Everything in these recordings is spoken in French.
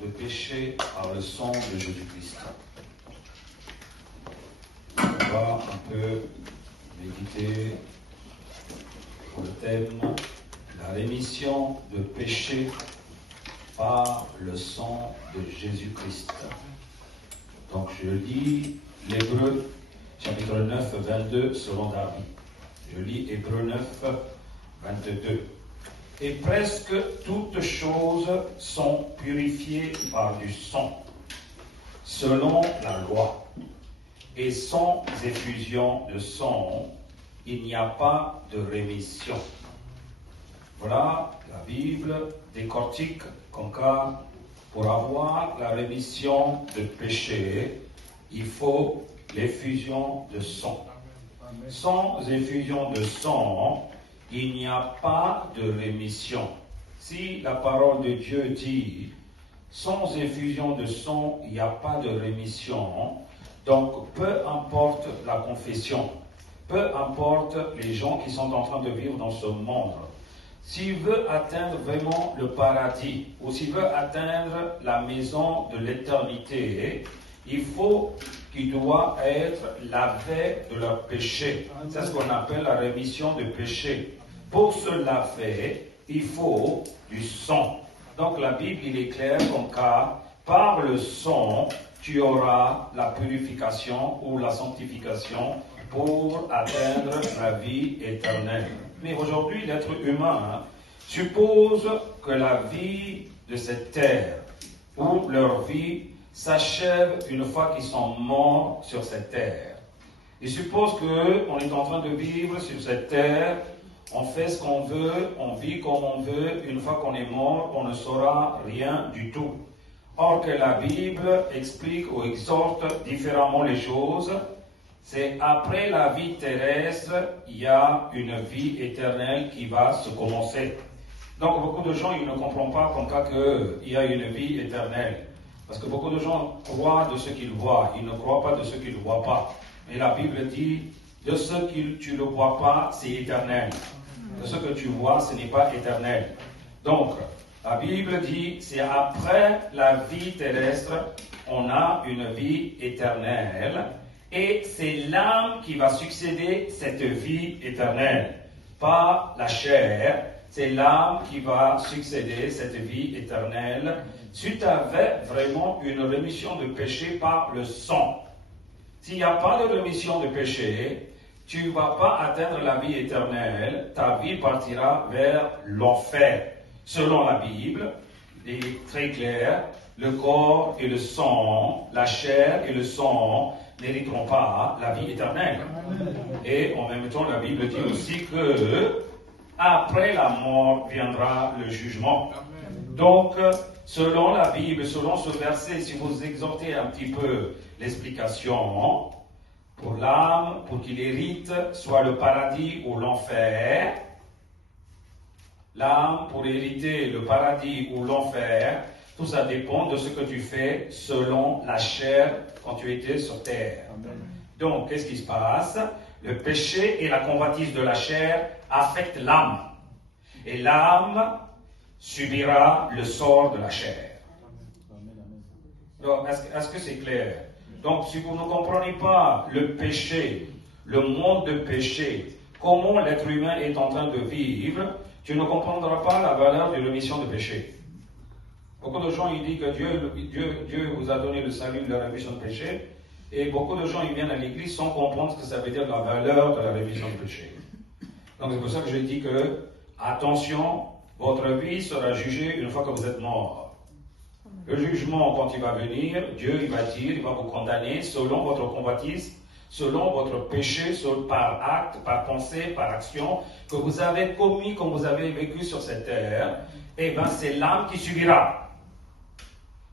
de péché par le sang de Jésus-Christ. On va un peu méditer sur le thème la rémission de péché par le sang de Jésus-Christ. Donc je lis l'Hébreu chapitre 9, 22 selon David. Je lis Hébreu 9, 22. Et presque toutes choses sont purifiées par du sang, selon la loi. Et sans effusion de sang, il n'y a pas de rémission. Voilà, la Bible décortique comme cas, pour avoir la rémission de péché, il faut l'effusion de sang. Sans effusion de sang, il n'y a pas de rémission. Si la parole de Dieu dit, sans effusion de sang, il n'y a pas de rémission, donc peu importe la confession, peu importe les gens qui sont en train de vivre dans ce monde, s'il veut atteindre vraiment le paradis, ou s'il veut atteindre la maison de l'éternité, il faut qu'il doit être lavé de leur péché. C'est ce qu'on appelle la rémission de péché. Pour se laver, il faut du sang. Donc la Bible, il est clair comme cas, par le sang, tu auras la purification ou la sanctification pour atteindre la vie éternelle. Mais aujourd'hui, l'être humain suppose que la vie de cette terre, ou leur vie, s'achève une fois qu'ils sont morts sur cette terre. Ils supposent qu'on est en train de vivre sur cette terre, on fait ce qu'on veut, on vit comme on veut, une fois qu'on est mort, on ne saura rien du tout. Or que la Bible explique ou exhorte différemment les choses, c'est après la vie terrestre, il y a une vie éternelle qui va se commencer. Donc beaucoup de gens, ils ne comprennent pas comme ça qu'il y a une vie éternelle. Parce que beaucoup de gens croient de ce qu'ils voient, ils ne croient pas de ce qu'ils ne voient pas. Et la Bible dit, de ce que tu ne vois pas, c'est éternel. De ce que tu vois, ce n'est pas éternel. Donc, la Bible dit, c'est après la vie terrestre, on a une vie éternelle. Et c'est l'âme qui va succéder cette vie éternelle. Pas la chair, c'est l'âme qui va succéder cette vie éternelle. Si tu avais vraiment une rémission de péché par le sang, s'il n'y a pas de rémission de péché, tu ne vas pas atteindre la vie éternelle, ta vie partira vers l'enfer. Selon la Bible, il est très clair, le corps et le sang, la chair et le sang n'hériteront pas la vie éternelle. Et en même temps, la Bible dit aussi que après la mort viendra le jugement. Donc, selon la Bible, selon ce verset, si vous exhortez un petit peu l'explication, pour l'âme, pour qu'il hérite soit le paradis ou l'enfer, l'âme pour hériter le paradis ou l'enfer, tout ça dépend de ce que tu fais selon la chair quand tu étais sur terre. Amen. Donc, qu'est-ce qui se passe? Le péché et la convoitise de la chair affectent l'âme. Et l'âme subira le sort de la chair. Donc, est-ce que c'est clair? Donc, si vous ne comprenez pas le péché, le monde de péché, comment l'être humain est en train de vivre, tu ne comprendras pas la valeur de l'émission de péché. Beaucoup de gens ils disent que Dieu vous a donné le salut de la rémission de péché, et beaucoup de gens ils viennent à l'église sans comprendre ce que ça veut dire la valeur de la rémission de péché. Donc c'est pour ça que je dis que, attention, votre vie sera jugée une fois que vous êtes mort. Le jugement, quand il va venir, Dieu il va dire, il va vous condamner selon votre convoitise, selon votre péché, par acte, par pensée, par action, que vous avez commis quand vous avez vécu sur cette terre, et bien c'est l'âme qui subira.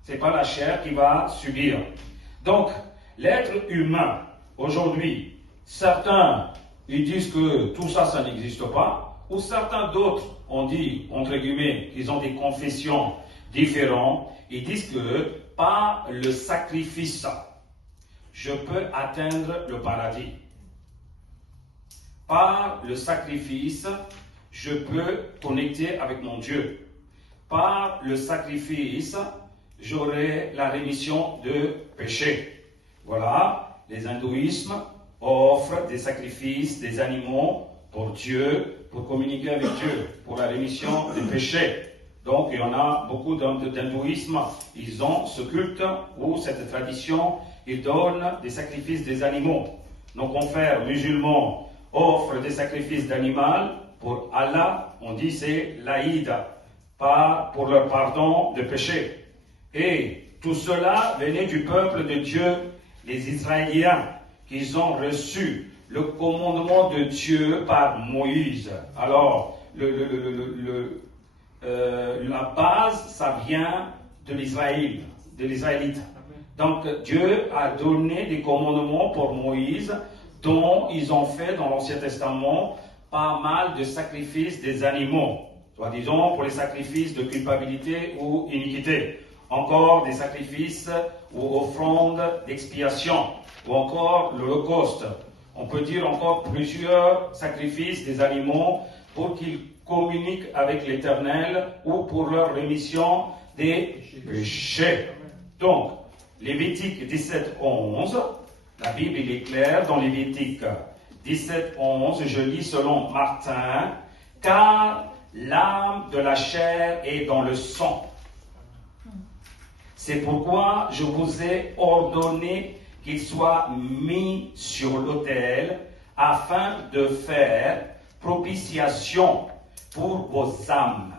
C'est pas la chair qui va subir. Donc, l'être humain, aujourd'hui, certains, ils disent que tout ça, ça n'existe pas, ou certains d'autres ont dit, entre guillemets, qu'ils ont des confessions différentes, ils disent que par le sacrifice, je peux atteindre le paradis. Par le sacrifice, je peux connecter avec mon Dieu. Par le sacrifice, j'aurai la rémission de péché. Voilà, les hindouismes offrent des sacrifices, des animaux pour Dieu, pour communiquer avec Dieu, pour la rémission des péchés. Donc il y en a beaucoup d'hindouisme, ils ont ce culte ou cette tradition, ils donnent des sacrifices des animaux. Nos confrères musulmans offrent des sacrifices d'animal pour Allah, on dit c'est l'Aïd, pas pour leur pardon de péché. Et tout cela venait du peuple de Dieu, les Israéliens, qui ont reçu le commandement de Dieu par Moïse. Alors, la base, ça vient de l'Israël, de l'Israélite. Donc, Dieu a donné des commandements pour Moïse, dont ils ont fait dans l'Ancien Testament pas mal de sacrifices des animaux, soit disons pour les sacrifices de culpabilité ou iniquité, encore des sacrifices ou offrandes d'expiation, ou encore l'Holocauste. On peut dire encore plusieurs sacrifices des animaux pour qu'ils communiquent avec l'Éternel ou pour leur rémission des péchés. Donc, Lévitique 17:11, la Bible il est claire dans Lévitique 17:11, je lis selon Martin, car l'âme de la chair est dans le sang. C'est pourquoi je vous ai ordonné qu'il soit mis sur l'autel afin de faire propitiation pour vos âmes,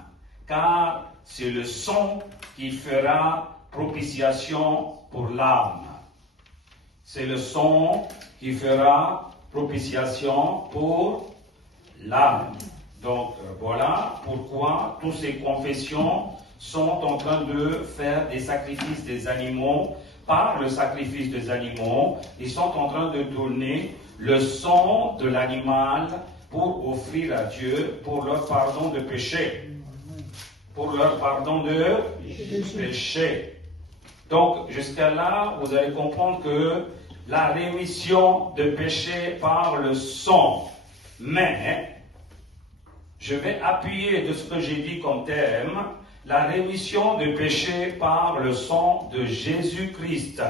car c'est le sang qui fera propitiation pour l'âme. C'est le sang qui fera propitiation pour l'âme. Donc voilà pourquoi toutes ces confessions sont en train de faire des sacrifices des animaux. Par le sacrifice des animaux, ils sont en train de donner le sang de l'animal pour offrir à Dieu pour leur pardon de péché. Pour leur pardon de péché. Donc, jusqu'à là, vous allez comprendre que la rémission de péché par le sang. Mais, je vais appuyer de ce que j'ai dit comme thème, la rémission de péché par le sang de Jésus-Christ.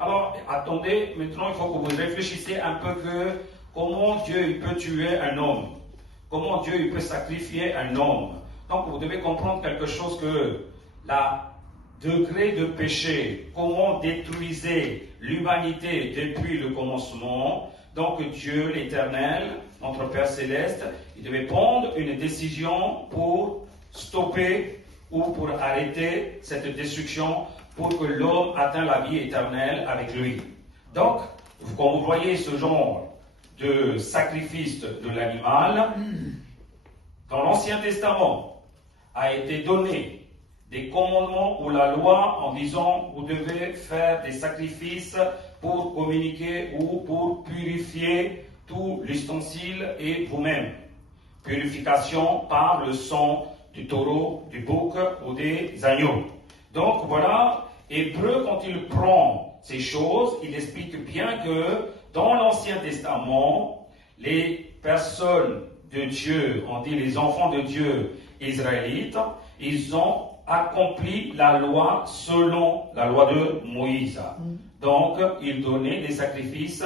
Alors, attendez, maintenant il faut que vous réfléchissiez un peu que comment Dieu il peut tuer un homme, comment Dieu il peut sacrifier un homme. Donc vous devez comprendre quelque chose que la degré de péché, comment détruisait l'humanité depuis le commencement. Donc Dieu, l'Éternel, notre Père Céleste, il devait prendre une décision pour stopper ou pour arrêter cette destruction pour que l'homme atteigne la vie éternelle avec lui. Donc, quand vous voyez ce genre de sacrifice de l'animal, dans l'Ancien Testament a été donné des commandements ou la loi en disant vous devez faire des sacrifices pour communiquer ou pour purifier tout l'ustensile et vous-même. Purification par le sang du taureau, du bouc ou des agneaux. Donc voilà, Hébreu, quand il prend ces choses, il explique bien que dans l'Ancien Testament, les personnes de Dieu, on dit les enfants de Dieu israélites, ils ont accompli la loi selon la loi de Moïse. Donc, ils donnaient des sacrifices,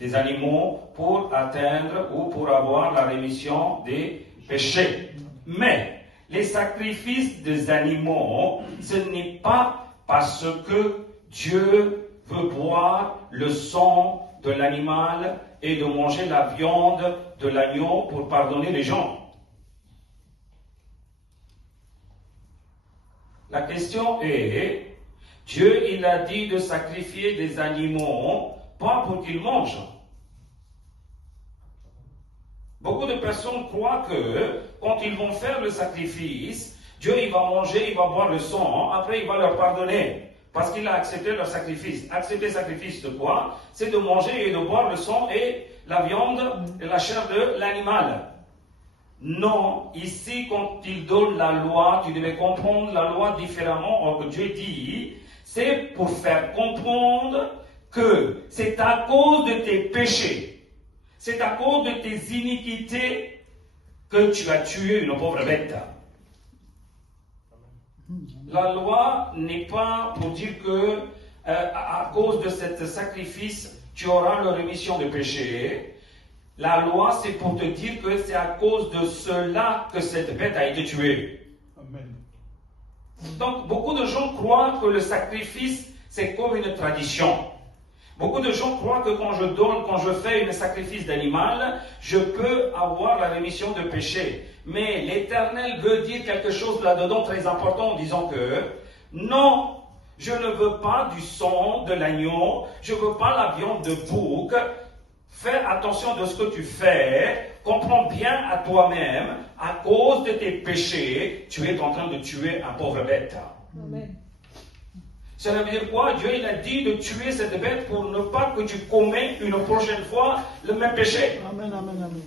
des animaux pour atteindre ou pour avoir la rémission des péchés. Mais, les sacrifices des animaux, ce n'est pas parce que Dieu veut boire le sang de l'animal et de manger la viande de l'agneau pour pardonner les gens. La question est, Dieu il a dit de sacrifier des animaux, pas pour qu'ils mangent. Beaucoup de personnes croient que quand ils vont faire le sacrifice, Dieu il va manger, il va boire le sang, après il va leur pardonner. Parce qu'il a accepté leur sacrifice. Accepter le sacrifice de quoi? C'est de manger et de boire le sang et la viande et la chair de l'animal. Non, ici quand il donne la loi, tu devais comprendre la loi différemment. Or que Dieu dit, c'est pour faire comprendre que c'est à cause de tes péchés, c'est à cause de tes iniquités que tu as tué une pauvre bête. La loi n'est pas pour dire que à cause de ce sacrifice, tu auras la rémission de péché. La loi, c'est pour te dire que c'est à cause de cela que cette bête a été tuée. Amen. Donc, beaucoup de gens croient que le sacrifice, c'est comme une tradition. Beaucoup de gens croient que quand je fais un sacrifice d'animal, je peux avoir la rémission de péché. Mais l'Éternel veut dire quelque chose là-dedans très important en disant que non, je ne veux pas du sang de l'agneau, je ne veux pas la viande de bouc. Fais attention de ce que tu fais, comprends bien à toi-même, à cause de tes péchés, tu es en train de tuer un pauvre bête. Amen. Cela veut dire quoi? Dieu il a dit de tuer cette bête pour ne pas que tu commets une prochaine fois le même péché. Amen, amen, amen.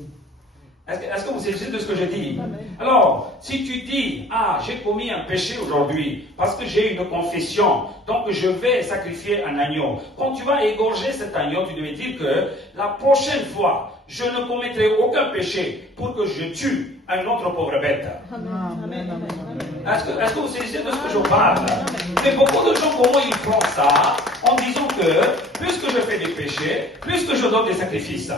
Est-ce que vous saisissez de ce que je dis? Amen. Alors, si tu dis, j'ai commis un péché aujourd'hui, parce que j'ai une confession, donc je vais sacrifier un agneau. Quand tu vas égorger cet agneau, tu devais dire que la prochaine fois, je ne commettrai aucun péché pour que je tue un autre pauvre bête. Amen. Amen. Amen. Est-ce que vous saisissez de ce que je parle? Mais beaucoup de gens, comment ils font ça? En disant que, plus que je fais des péchés, plus que je donne des sacrifices.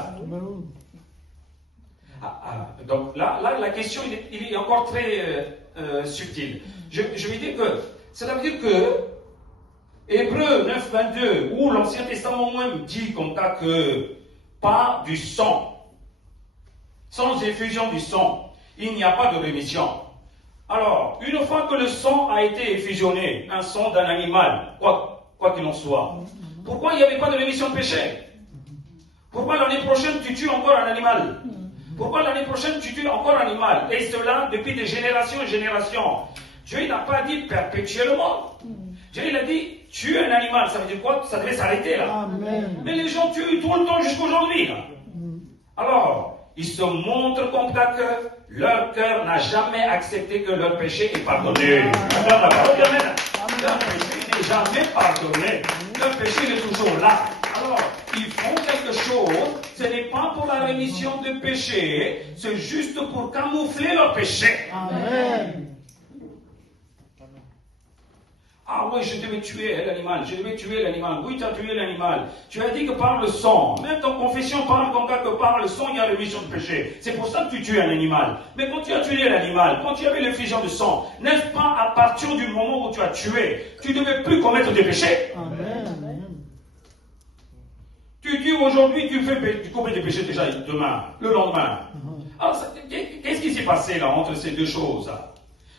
Donc là, la question, il est encore très subtil. Je vais dire que, cela veut dire que, Hébreux 9, 22, où l'Ancien Testament même dit comme ça que, pas du sang, sans effusion du sang, il n'y a pas de rémission. Alors, une fois que le sang a été effusionné, un sang d'un animal, quoi qu'il en soit, pourquoi il n'y avait pas de rémission de péché? Pourquoi l'année prochaine tu tues encore un animal? Pourquoi l'année prochaine tu tues encore un animal? Et cela depuis des générations et générations. Dieu il n'a pas dit perpétuellement. Dieu il a dit tue un animal. Ça veut dire quoi? Ça devait s'arrêter là. Amen. Mais les gens tuent tout le temps jusqu'aujourd'hui. Alors, ils se montrent comme ça que leur cœur n'a jamais accepté que leur péché est pardonné. Dans la parole d'Amen. Leur péché n'est jamais pardonné. Leur péché est toujours là. Alors, ils font quelque chose, ce n'est pas pour la rémission de péché, c'est juste pour camoufler leur péché. Amen. Ah oui, je devais tuer l'animal, je devais tuer l'animal. Oui, tu as tué l'animal. Tu as dit que par le sang, même ton confession parle comme ça que par le sang, il y a rémission de péché. C'est pour ça que tu tues un animal. Mais quand tu as tué l'animal, quand tu avais l'effusion de sang, n'est-ce pas à partir du moment où tu as tué, tu ne devais plus commettre des péchés? Amen. Tu dis aujourd'hui, tu commets des péchés déjà demain, le lendemain. Alors, qu'est-ce qui s'est passé là entre ces deux choses?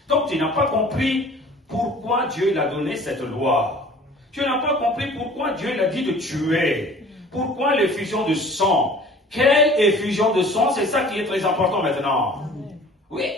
Donc, tu n'as pas compris pourquoi Dieu il a donné cette loi. Tu n'as pas compris pourquoi Dieu il a dit de tuer. Pourquoi l'effusion de sang? Quelle effusion de sang? C'est ça qui est très important maintenant. Oui.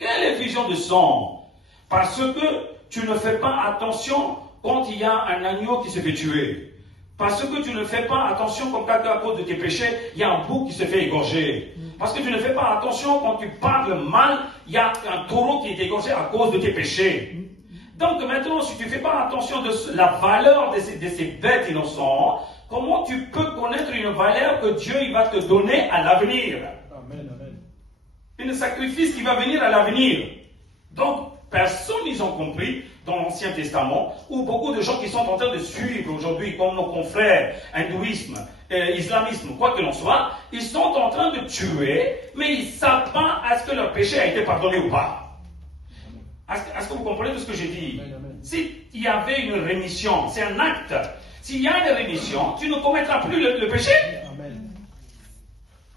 Quelle effusion de sang? Parce que tu ne fais pas attention quand il y a un agneau qui se fait tuer. Parce que tu ne fais pas attention comme à cause de tes péchés, il y a un bouc qui se fait égorger. Parce que tu ne fais pas attention quand tu parles mal, il y a un taureau qui est égorgé à cause de tes péchés. Donc maintenant, si tu ne fais pas attention de la valeur de ces bêtes innocentes, comment tu peux connaître une valeur que Dieu il va te donner à l'avenir? Amen, amen. Un sacrifice qui va venir à l'avenir. Donc, personne ils ont compris dans l'Ancien Testament, où beaucoup de gens qui sont en train de suivre aujourd'hui, comme nos confrères, hindouisme, islamisme, quoi que l'on soit, ils sont en train de tuer, mais ils ne savent pas est-ce que leur péché a été pardonné ou pas. Est-ce que vous comprenez tout ce que j'ai dit? S'il y avait une rémission, c'est un acte. S'il y a une rémission, tu ne commettras plus le péché. Amen.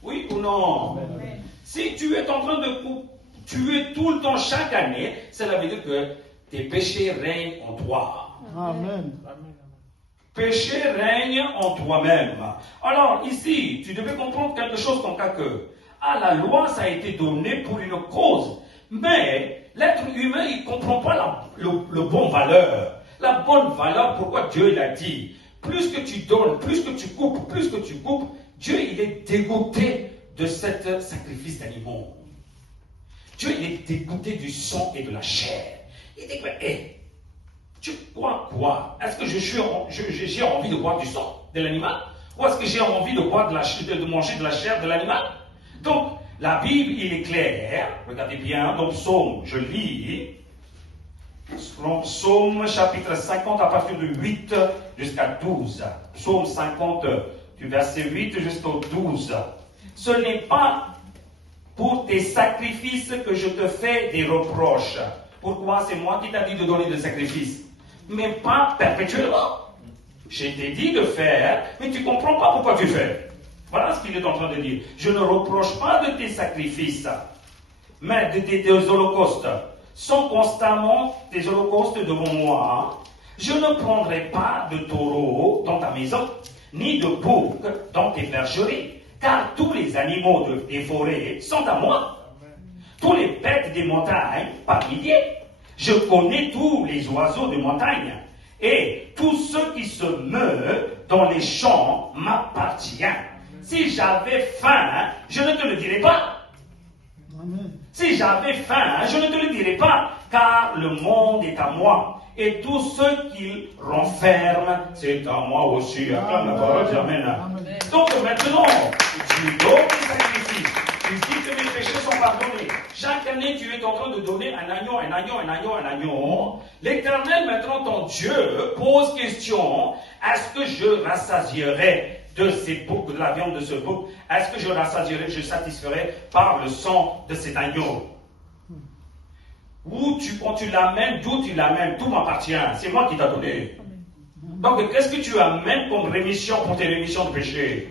Oui ou non? Amen. Si tu es en train de tuer tout le temps, chaque année, cela veut dire que tes péchés règnent en toi. Amen. Péché règne en toi-même. Alors ici, tu devais comprendre quelque chose comme ça que la loi, ça a été donné pour une cause. Mais l'être humain, il ne comprend pas le bon valeur. La bonne valeur, pourquoi Dieu il a dit, plus que tu donnes, plus que tu coupes, Dieu il est dégoûté de cet sacrifice d'animaux. Dieu il est dégoûté du sang et de la chair. Il dit que, tu crois quoi? Est-ce que j'ai envie de boire du sang de l'animal? Ou est-ce que j'ai envie de manger de la chair de l'animal? Donc, la Bible, il est clair. Regardez bien, dans Psaume, je lis. Psaume chapitre 50 à partir du 8 jusqu'à 12. Psaume 50 du verset 8 jusqu'au 12. Ce n'est pas pour tes sacrifices que je te fais des reproches. Pourquoi? C'est moi qui t'ai dit de donner des sacrifices. Mais pas perpétuellement. Je t'ai dit de faire, mais tu ne comprends pas pourquoi tu fais. Voilà ce qu'il est en train de dire. Je ne reproche pas de tes sacrifices, mais de tes holocaustes. Sont constamment tes holocaustes devant moi. Je ne prendrai pas de taureau dans ta maison, ni de bouc dans tes bergeries, car tous les animaux des forêts sont à moi. Tous les bêtes des montagnes par milliers. Je connais tous les oiseaux de montagne, et tous ceux qui se meuvent dans les champs m'appartiennent. Si j'avais faim, je ne te le dirais pas. Amen. Si j'avais faim, je ne te le dirais pas, car le monde est à moi, et tout ce qu'il renferme, c'est à moi aussi. Acclame la parole, Amen. Amen. Donc maintenant, tu donnes des sacrifices, tu dis que mes péchés sont pardonnés. Chaque année, tu es en train de donner un agneau. L'Éternel, maintenant, ton Dieu, pose question, est-ce que je rassasierai de ces boucs, de la viande de ce bouc, est-ce que je rassasierai, je satisferai par le sang de cet agneau? Quand tu l'amènes, d'où tu l'amènes, tout m'appartient, c'est moi qui t'ai donné. Donc, qu'est-ce que tu amènes comme rémission pour tes rémissions de péché?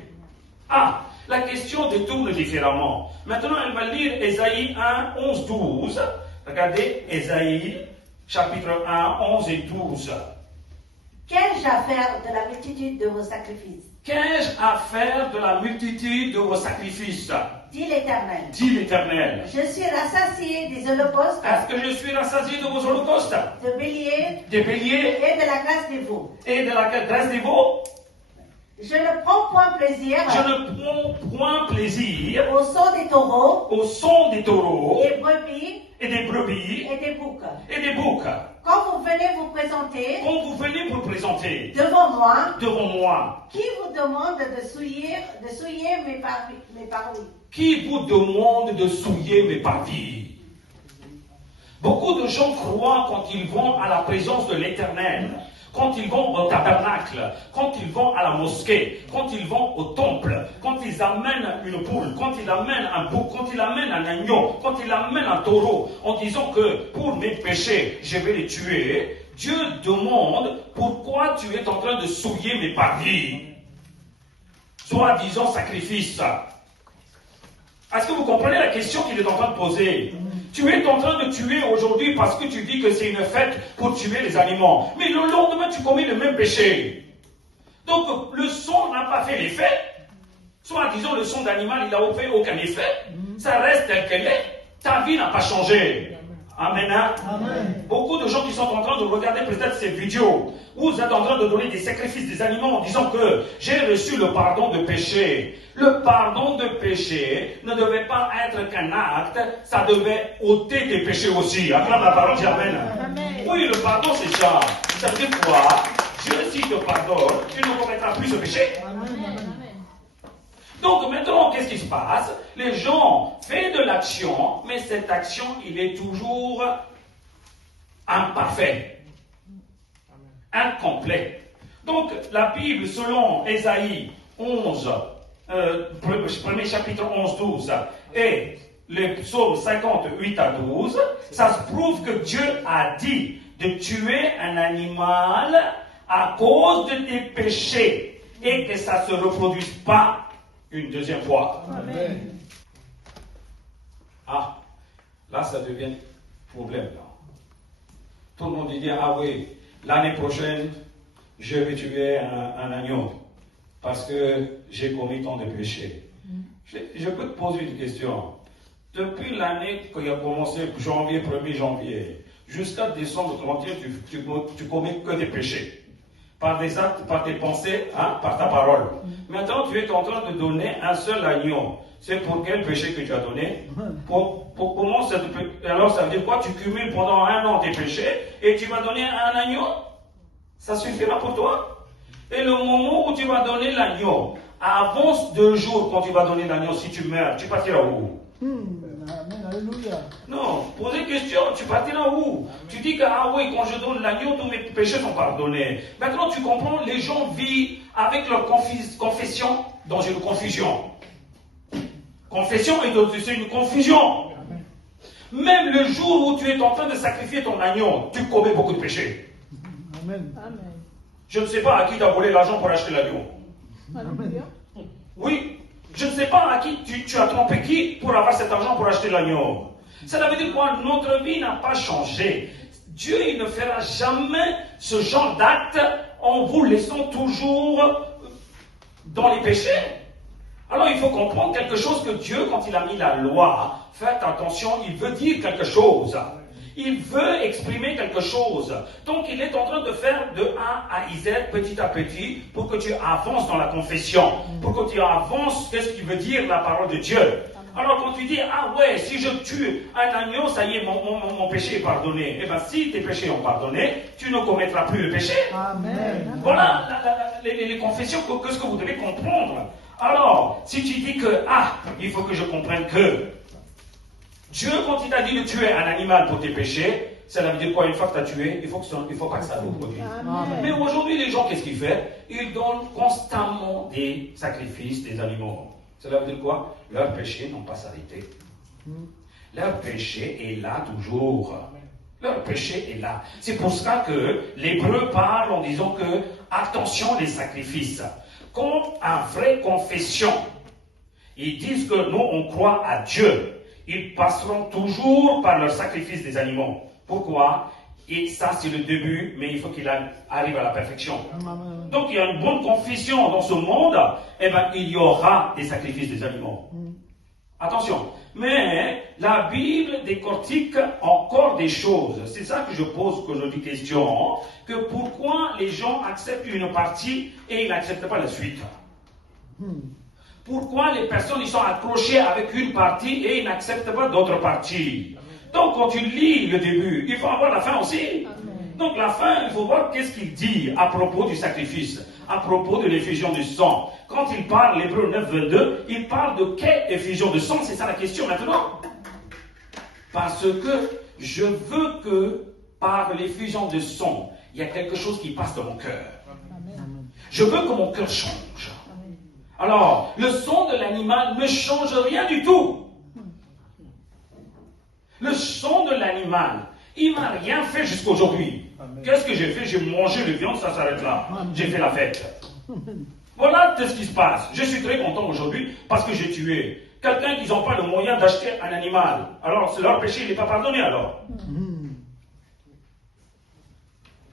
Ah, la question détourne différemment. Maintenant, elle va lire Ésaïe 1, 11, 12. Regardez, Ésaïe, chapitre 1, 11 et 12. Qu'ai-je à faire de la multitude de vos sacrifices? Qu'ai-je à faire de la multitude de vos sacrifices? Dit l'Éternel. Dit l'Éternel. Je suis rassasié des holocaustes, Est-ce que je suis rassasié de vos holocaustes, de béliers des béliers et de la graisse des veaux. et de la graisse des veaux? Je ne prends point plaisir Je ne prends point plaisir au son des taureaux, au son des taureaux des brebis et des brebis et des boucs. et des boucs. Quand vous venez vous présenter Quand vous venez vous présenter devant moi, devant moi, qui vous demande de souiller mes parvis? qui vous demande de souiller mes parvis? Beaucoup de gens croient quand ils vont à la présence de l'Éternel, quand ils vont au tabernacle, quand ils vont à la mosquée, quand ils vont au temple, quand ils amènent une poule, quand ils amènent un bouc, quand ils amènent un agneau, quand ils amènent un taureau, en disant que pour mes péchés, je vais les tuer, Dieu demande pourquoi tu es en train de souiller mes parvis, soi-disant sacrifice. Est-ce que vous comprenez la question qu'il est en train de poser? Tu es en train de tuer aujourd'hui parce que tu dis que c'est une fête pour tuer les animaux. Mais le lendemain, tu commets le même péché. Donc, le sang n'a pas fait l'effet. Soit disons, le sang d'animal, il n'a fait aucun effet. Ça reste tel qu'elle est. Ta vie n'a pas changé. Amen. Amen. Beaucoup de gens qui sont en train de regarder peut-être ces vidéos où vous êtes en train de donner des sacrifices des animaux en disant que j'ai reçu le pardon de péché. Le pardon de péché ne devait pas être qu'un acte, ça devait ôter tes péchés aussi. Acclame la parole, dis Amen. Oui, le pardon c'est ça. Ça veut dire quoi? Dieu, si te pardonne, tu ne commettras plus ce péché. Donc maintenant, qu'est-ce qui se passe? Les gens font de l'action, mais cette action, il est toujours imparfait, incomplet. Donc la Bible, selon Ésaïe 11, premier chapitre 11, 12, et le psaume 58 à 12, ça se prouve que Dieu a dit de tuer un animal à cause de tes péchés et que ça ne se reproduise pas une deuxième fois. Amen. Ah, là ça devient problème. Là. Tout le monde dit, ah oui, l'année prochaine, je vais tuer un agneau parce que j'ai commis tant de péchés. Je peux te poser une question. Depuis l'année qui a commencé, janvier, 1er janvier, jusqu'à décembre 31, tu commets que des péchés. Par des actes, par tes pensées, par ta parole. Maintenant, tu es en train de donner un seul agneau. C'est pour quel péché que tu as donné? Comment ça alors ça veut dire quoi? Tu cumules pendant 1 an tes péchés et tu vas donner un agneau? Ça suffira pour toi? Et le moment où tu vas donner l'agneau, avance 2 jours quand tu vas donner l'agneau, si tu meurs, tu partiras où? Amen, Alléluia. Non, posez question, tu partiras où? Tu dis que, ah oui, quand je donne l'agneau, tous mes péchés sont pardonnés. Maintenant, tu comprends, les gens vivent avec leur confession dans une confusion. Confession c'est une confusion. Même le jour où tu es en train de sacrifier ton agneau, tu commets beaucoup de péchés. Amen. Amen. Je ne sais pas à qui tu as volé l'argent pour acheter l'agneau. Alléluia. Oui, je ne sais pas à qui tu as trompé qui pour avoir cet argent pour acheter l'agneau. Ça veut dire quoi? Notre vie n'a pas changé. Dieu, il ne fera jamais ce genre d'acte en vous laissant toujours dans les péchés. Alors il faut comprendre quelque chose que Dieu, quand il a mis la loi, faites attention, il veut dire quelque chose. Il veut exprimer quelque chose. Donc il est en train de faire de A à Z petit à petit pour que tu avances dans la confession. Pour que tu avances, qu'est-ce qui veut dire la parole de Dieu. Alors quand tu dis, ah ouais, si je tue un agneau, ça y est, mon péché est pardonné. Eh bien si tes péchés sont pardonnés, tu ne commettras plus le péché. Amen. Voilà les confessions que ce que vous devez comprendre. Alors, si tu dis que, il faut que je comprenne que Dieu, quand il t'a dit de tuer un animal pour tes péchés, ça veut dire quoi? Une fois que tu as tué, il faut pas que ça reproduise. Amen. Mais aujourd'hui, les gens, qu'est-ce qu'ils font? Ils donnent constamment des sacrifices, des animaux. Cela veut dire quoi? Leurs péchés n'ont pas s'arrêté. Leur péché est là toujours. Leur péché est là. C'est pour ça que l'Hébreu parle en disant que, attention les sacrifices. Comme une vraie confession, ils disent que nous, on croit à Dieu. Ils passeront toujours par leur sacrifice des animaux. Pourquoi? Et ça, c'est le début, mais il faut qu'il arrive à la perfection. Amen. Donc, il y a une bonne confession dans ce monde, eh bien, il y aura des sacrifices des animaux. Attention. Mais la Bible décortique encore des choses. C'est ça que je pose aujourd'hui question. Que pourquoi les gens acceptent une partie et ils n'acceptent pas la suite? Pourquoi les personnes ils sont accrochées avec une partie et ils n'acceptent pas d'autres parties? Donc quand tu lis le début, il faut avoir la fin aussi. Donc la fin, il faut voir qu'est-ce qu'il dit à propos du sacrifice, à propos de l'effusion du sang. Quand il parle, l'Hébreu 9, 22, il parle de quelle effusion de sang? C'est ça la question maintenant. Parce que je veux que par l'effusion de sang, il y a quelque chose qui passe dans mon cœur. Je veux que mon cœur change. Alors, le sang de l'animal ne change rien du tout. Le sang de l'animal, il m'a rien fait jusqu'à aujourd'hui. Qu'est-ce que j'ai fait? J'ai mangé le viande, ça s'arrête là. J'ai fait la fête. Voilà ce qui se passe. Je suis très content aujourd'hui parce que j'ai tué quelqu'un qui n'a pas le moyen d'acheter un animal. Alors, leur péché n'est pas pardonné alors.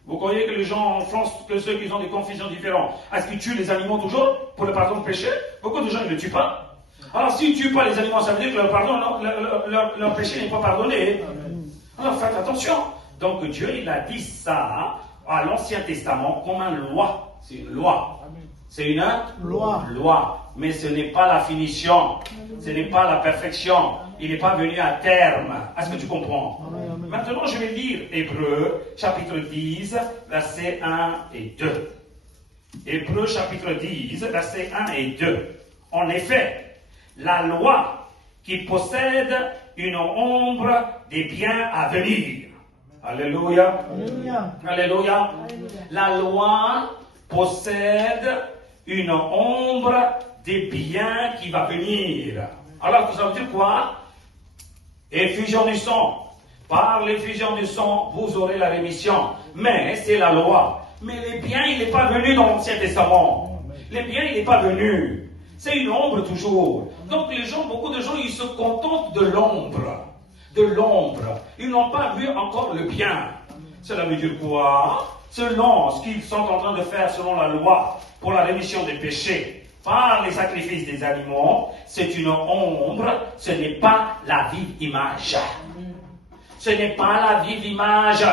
Vous croyez que les gens en France, que ceux qui ont des confessions différentes, est-ce qu'ils tuent les animaux toujours pour le pardon de péché? Beaucoup de gens ne le tuent pas. Alors, s'ils ne tuent pas les animaux, ça veut dire que leur péché n'est pas pardonné. Alors, faites attention. Donc, Dieu, il a dit ça à l'Ancien Testament comme une loi. C'est une loi. C'est une loi. Mais ce n'est pas la finition. Ce n'est pas la perfection. Il n'est pas venu à terme. Est-ce que tu comprends? Maintenant, je vais lire Hébreux, chapitre 10, versets 1 et 2. Hébreux, chapitre 10, versets 1 et 2. En effet, la loi qui possède une ombre des biens à venir. Alléluia. Alléluia. Alléluia. La loi possède une ombre des biens qui va venir. Alors, ça veut dire quoi? Effusion du sang. Par l'effusion du sang, vous aurez la rémission. Mais c'est la loi. Mais les biens, il n'est pas venu dans l'Ancien Testament. Les biens, il n'est pas venu. C'est une ombre toujours. Donc les gens, beaucoup de gens, ils se contentent de l'ombre. De l'ombre. Ils n'ont pas vu encore le bien. Cela veut dire quoi? Selon ce qu'ils sont en train de faire selon la loi pour la rémission des péchés par les sacrifices des animaux, c'est une ombre, ce n'est pas la vive image. Ce n'est pas la vive image.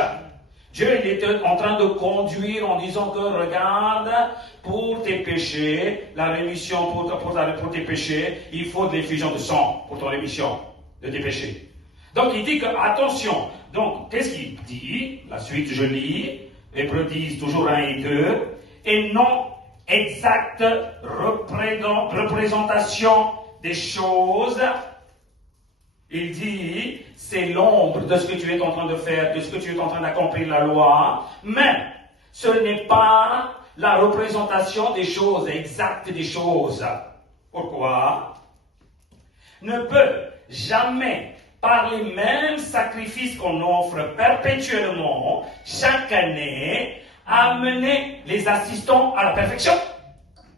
Dieu il est en train de conduire en disant que regarde, pour tes péchés, la rémission pour tes péchés, il faut de l'effusion de sang pour ton rémission de tes péchés. Donc il dit que, attention, donc qu'est-ce qu'il dit? La suite je lis, Hébreux 10, toujours 1 et 2, et non exacte représentation des choses. Il dit, c'est l'ombre de ce que tu es en train de faire, de ce que tu es en train d'accomplir la loi, mais ce n'est pas la représentation des choses, exactes des choses. Pourquoi? Ne peut jamais, par les mêmes sacrifices qu'on offre perpétuellement, chaque année, amener les assistants à la perfection.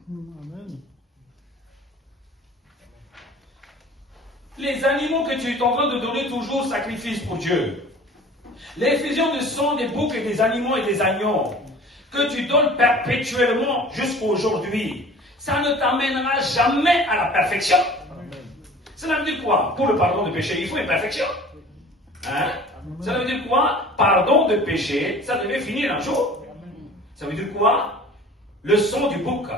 Amen. Les animaux que tu es en train de donner toujours sacrifice pour Dieu, l'effusion de sang des boucs et des animaux et des agneaux, que tu donnes perpétuellement jusqu'à aujourd'hui, ça ne t'amènera jamais à la perfection. Cela veut dire quoi? Pour le pardon de péché, il faut une perfection. Hein? Ça veut dire quoi? Pardon de péché, ça devait finir un jour. Ça veut dire quoi? Le sang du bouc,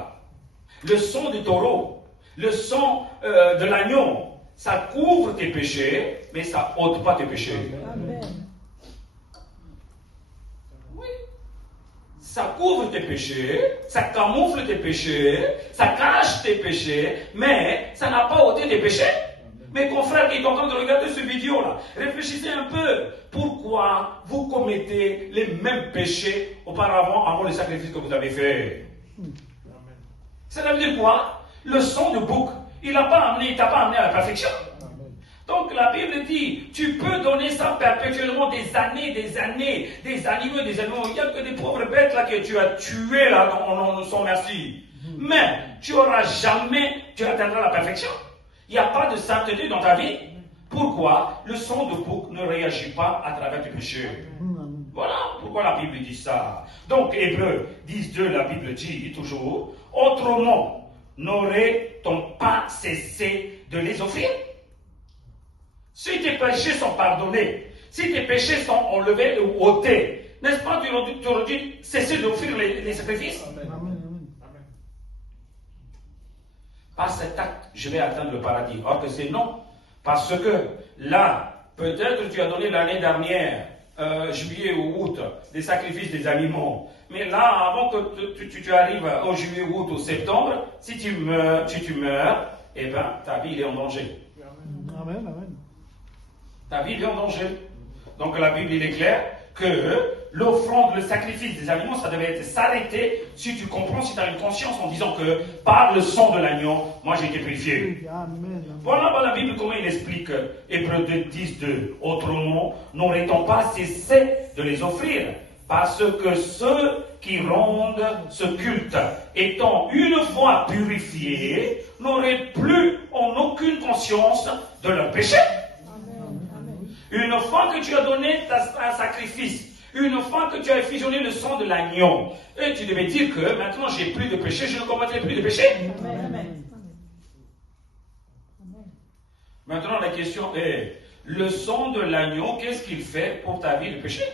le sang du taureau, le sang de l'agneau, ça couvre tes péchés, mais ça ôte pas tes péchés. Amen. Oui. Ça couvre tes péchés, ça camoufle tes péchés, ça cache tes péchés, mais ça n'a pas ôté tes péchés. Mes confrères qui sont en train de regarder cette vidéo-là, réfléchissez un peu. Pourquoi vous commettez les mêmes péchés auparavant, avant le sacrifice que vous avez fait? Ça veut dire quoi? Le sang de bouc, il t'a pas amené à la perfection. Donc la Bible dit, tu peux donner ça perpétuellement des années, des animaux, des animaux. Il n'y a que des pauvres bêtes là que tu as tuées là, sans merci. Mais tu atteindras la perfection. Il n'y a pas de sainteté dans ta vie. Pourquoi? Le sang de bouc ne réagit pas à travers tes péchés. Voilà pourquoi la Bible dit ça. Donc, Hébreux 10.2, la Bible dit toujours, autrement, n'aurait-on pas cessé de les offrir? Si tes péchés sont pardonnés, si tes péchés sont enlevés ou ôtés, n'est-ce pas, tu aurais dû cesser d'offrir les sacrifices? Amen. Par cet acte, je vais atteindre le paradis. Or que c'est non. Parce que là, peut-être tu as donné l'année dernière, juillet ou août, des sacrifices des animaux. Mais là, avant que tu arrives au juillet, août ou septembre, si tu meurs, eh bien, ta vie est en danger. Amen. Ta vie est en danger. Donc la Bible, il est clair que l'offrande, le sacrifice des animaux, ça devait être s'arrêter si tu comprends, si tu as une conscience en disant que par le sang de l'agneau, moi j'ai été purifié. Amen. Voilà la Bible comment il explique Hébreux 10.2. Autrement, n'aurait-on pas cessé de les offrir? Parce que ceux qui rendent ce culte, étant une fois purifiés, n'auraient plus en aucune conscience de leur péché. Une fois que tu as donné un sacrifice, une fois que tu as effusionné le sang de l'agneau, et tu devais dire que maintenant j'ai plus de péché, je ne commettrai plus de péché. Amen. Maintenant la question est, le sang de l'agneau, qu'est-ce qu'il fait pour ta vie de péché?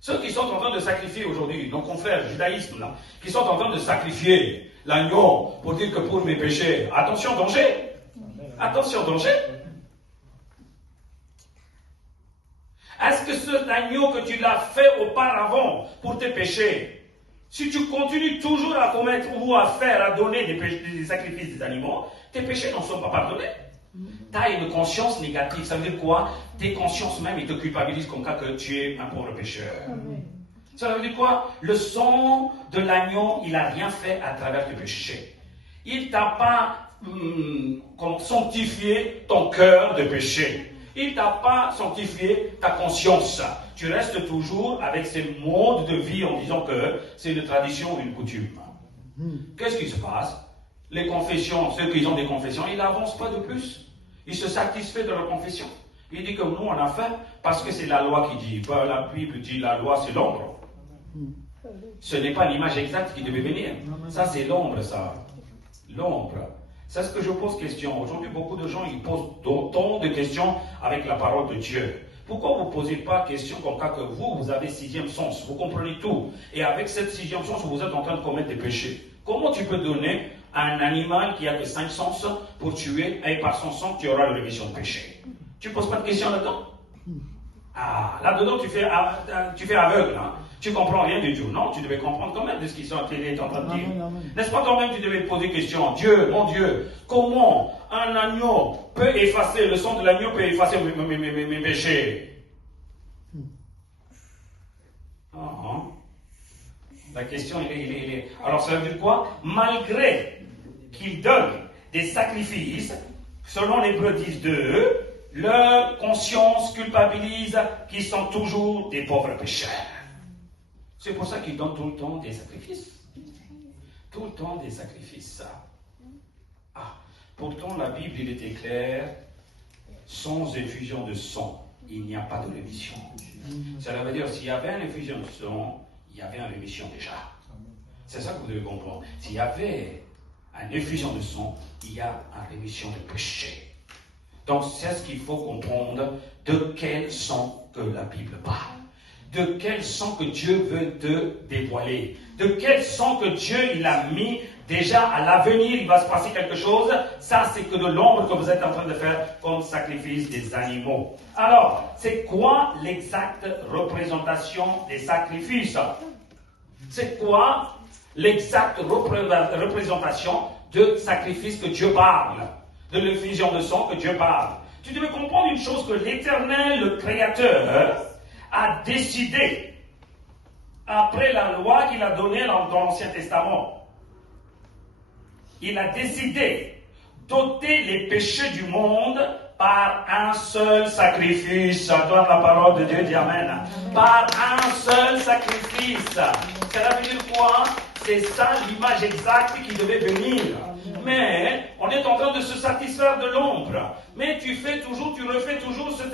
Ceux qui sont en train de sacrifier aujourd'hui, nos confrères judaïstes là, qui sont en train de sacrifier l'agneau pour dire que pour mes péchés, attention, danger! Attention, danger! Est-ce que cet agneau que tu l'as fait auparavant pour tes péchés, si tu continues toujours à commettre ou à faire, à donner des sacrifices des animaux, tes péchés n'en sont pas pardonnés? Tu as une conscience négative. Ça veut dire quoi? Tes consciences même, ils te culpabilisent comme cas que tu es un pauvre pécheur. Ça veut dire quoi? Le sang de l'agneau, il n'a rien fait à travers tes péchés. Il t'a pas sanctifié ton cœur de péché. Il t'a pas sanctifié ta conscience. Tu restes toujours avec ces modes de vie en disant que c'est une tradition ou une coutume. Qu'est-ce qui se passe? Les confessions, ceux qui ont des confessions, ils n'avancent pas de plus. Ils se satisfait de leur confession. Il dit que nous on a fait parce que c'est la loi qui dit. Ben, la Bible dit la loi c'est l'ombre. Ce n'est pas l'image exacte qui devait venir. Ça c'est l'ombre, ça. L'ombre. C'est ce que je pose question. Aujourd'hui, beaucoup de gens ils posent tant de questions avec la parole de Dieu. Pourquoi vous ne posez pas question comme ça que vous avez sixième sens, vous comprenez tout. Et avec cette sixième sens, vous êtes en train de commettre des péchés. Comment tu peux donner à un animal qui a que 5 sens pour tuer et par son sang tu auras la rémission de péché? Tu ne poses pas de questions là-dedans? Ah, là-dedans tu fais aveugle. Hein. Tu comprends rien du tout. Non, tu devais comprendre quand même de ce qu'il est en train de dire. Amen, amen. N'est-ce pas quand même tu devais te poser question? Dieu, mon Dieu, comment un agneau peut effacer, le sang de l'agneau peut effacer mes péchés? Ah. La question, il est. Alors ça veut dire quoi? Malgré qu'ils donnent des sacrifices, selon les Hébreux 10:2, leur conscience culpabilise qu'ils sont toujours des pauvres pécheurs. C'est pour ça qu'ils donnent tout le temps des sacrifices. Tout le temps des sacrifices. Ah, pourtant la Bible, il était clair, sans effusion de sang, il n'y a pas de rémission. Cela veut dire, s'il y avait une effusion de sang, il y avait une rémission déjà. C'est ça que vous devez comprendre. S'il y avait une effusion de sang, il y a une rémission de péché. Donc c'est ce qu'il faut comprendre, de quel sang que la Bible parle. De quel sang que Dieu veut te dévoiler. De quel sang que Dieu il a mis déjà à l'avenir, il va se passer quelque chose. Ça, c'est que de l'ombre que vous êtes en train de faire comme sacrifice des animaux. Alors, c'est quoi l'exacte représentation des sacrifices? C'est quoi l'exacte représentation de sacrifice que Dieu parle? De l'effusion de sang que Dieu parle. Tu devais comprendre une chose, que l'Éternel, le Créateur, a décidé, après la loi qu'il a donnée dans l'Ancien Testament, il a décidé d'ôter les péchés du monde par un seul sacrifice. Donne la parole de Dieu, dit Amen. Par un seul sacrifice. Cela veut dire quoi? C'est ça l'image exacte qui devait venir. Mais on est en train de se satisfaire de l'ombre. Mais tu refais toujours cet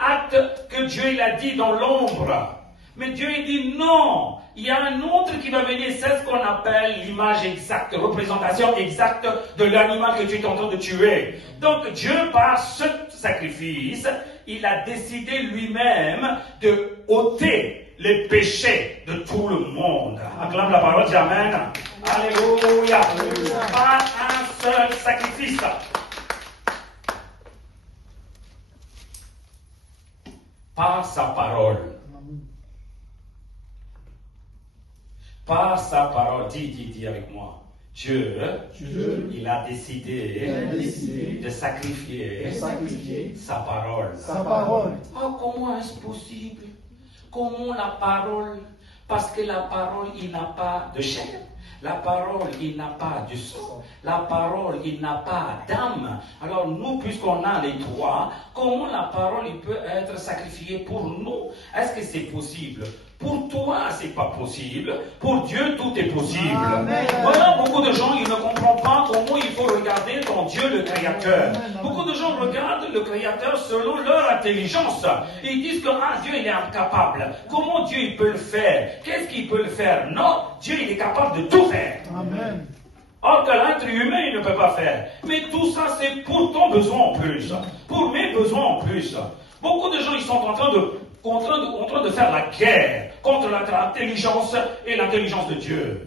acte que Dieu il a dit dans l'ombre. Mais Dieu il dit non, il y a un autre qui va venir, c'est ce qu'on appelle l'image exacte, représentation exacte de l'animal que tu es en train de tuer. Donc Dieu, par ce sacrifice, il a décidé lui-même de ôter les péchés de tout le monde. Acclame la parole, dis Amen. Alléluia. Par un seul sacrifice. Par sa parole. Par sa parole. Dis avec moi. Dieu, il a décidé de sacrifier sa parole. Oh, comment est-ce possible? Comment la parole? Parce que la parole, il n'a pas de chair. La parole, il n'a pas de sang. La parole, il n'a pas d'âme. Alors nous, puisqu'on a les trois, comment la parole, il peut être sacrifiée pour nous? Est-ce que c'est possible? Pour toi, c'est pas possible. Pour Dieu, tout est possible. Amen. Voilà, beaucoup de gens, ils ne comprennent pas comment il faut regarder dans Dieu le Créateur. Amen. Beaucoup de gens regardent le Créateur selon leur intelligence. Ils disent que Dieu, il est incapable. Comment Dieu, il peut le faire? Qu'est-ce qu'il peut le faire? Non, Dieu, il est capable de tout faire. Amen. Or que l'être humain, il ne peut pas faire. Mais tout ça, c'est pour ton besoin en plus. Pour mes besoins en plus. Beaucoup de gens, ils sont en train de faire la guerre contre l'intelligence et l'intelligence de Dieu.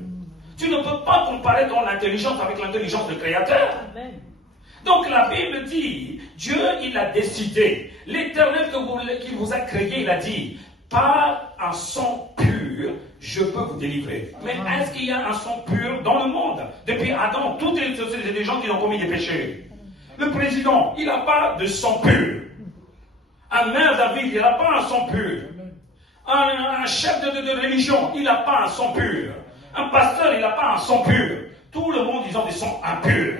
Tu ne peux pas comparer ton intelligence avec l'intelligence du Créateur. Amen. Donc la Bible dit, Dieu, il a décidé, l'Éternel qui vous a créé, il a dit, par un sang pur, je peux vous délivrer. Mais est-ce qu'il y a un sang pur dans le monde? Depuis Adam, tous les gens qui ont commis des péchés. Le président, il n'a pas de sang pur. Un maire David, il n'a pas un sang pur. Un chef de religion, il n'a pas un sang pur. Un pasteur, il n'a pas un sang pur. Tout le monde, ils ont des sangs impurs.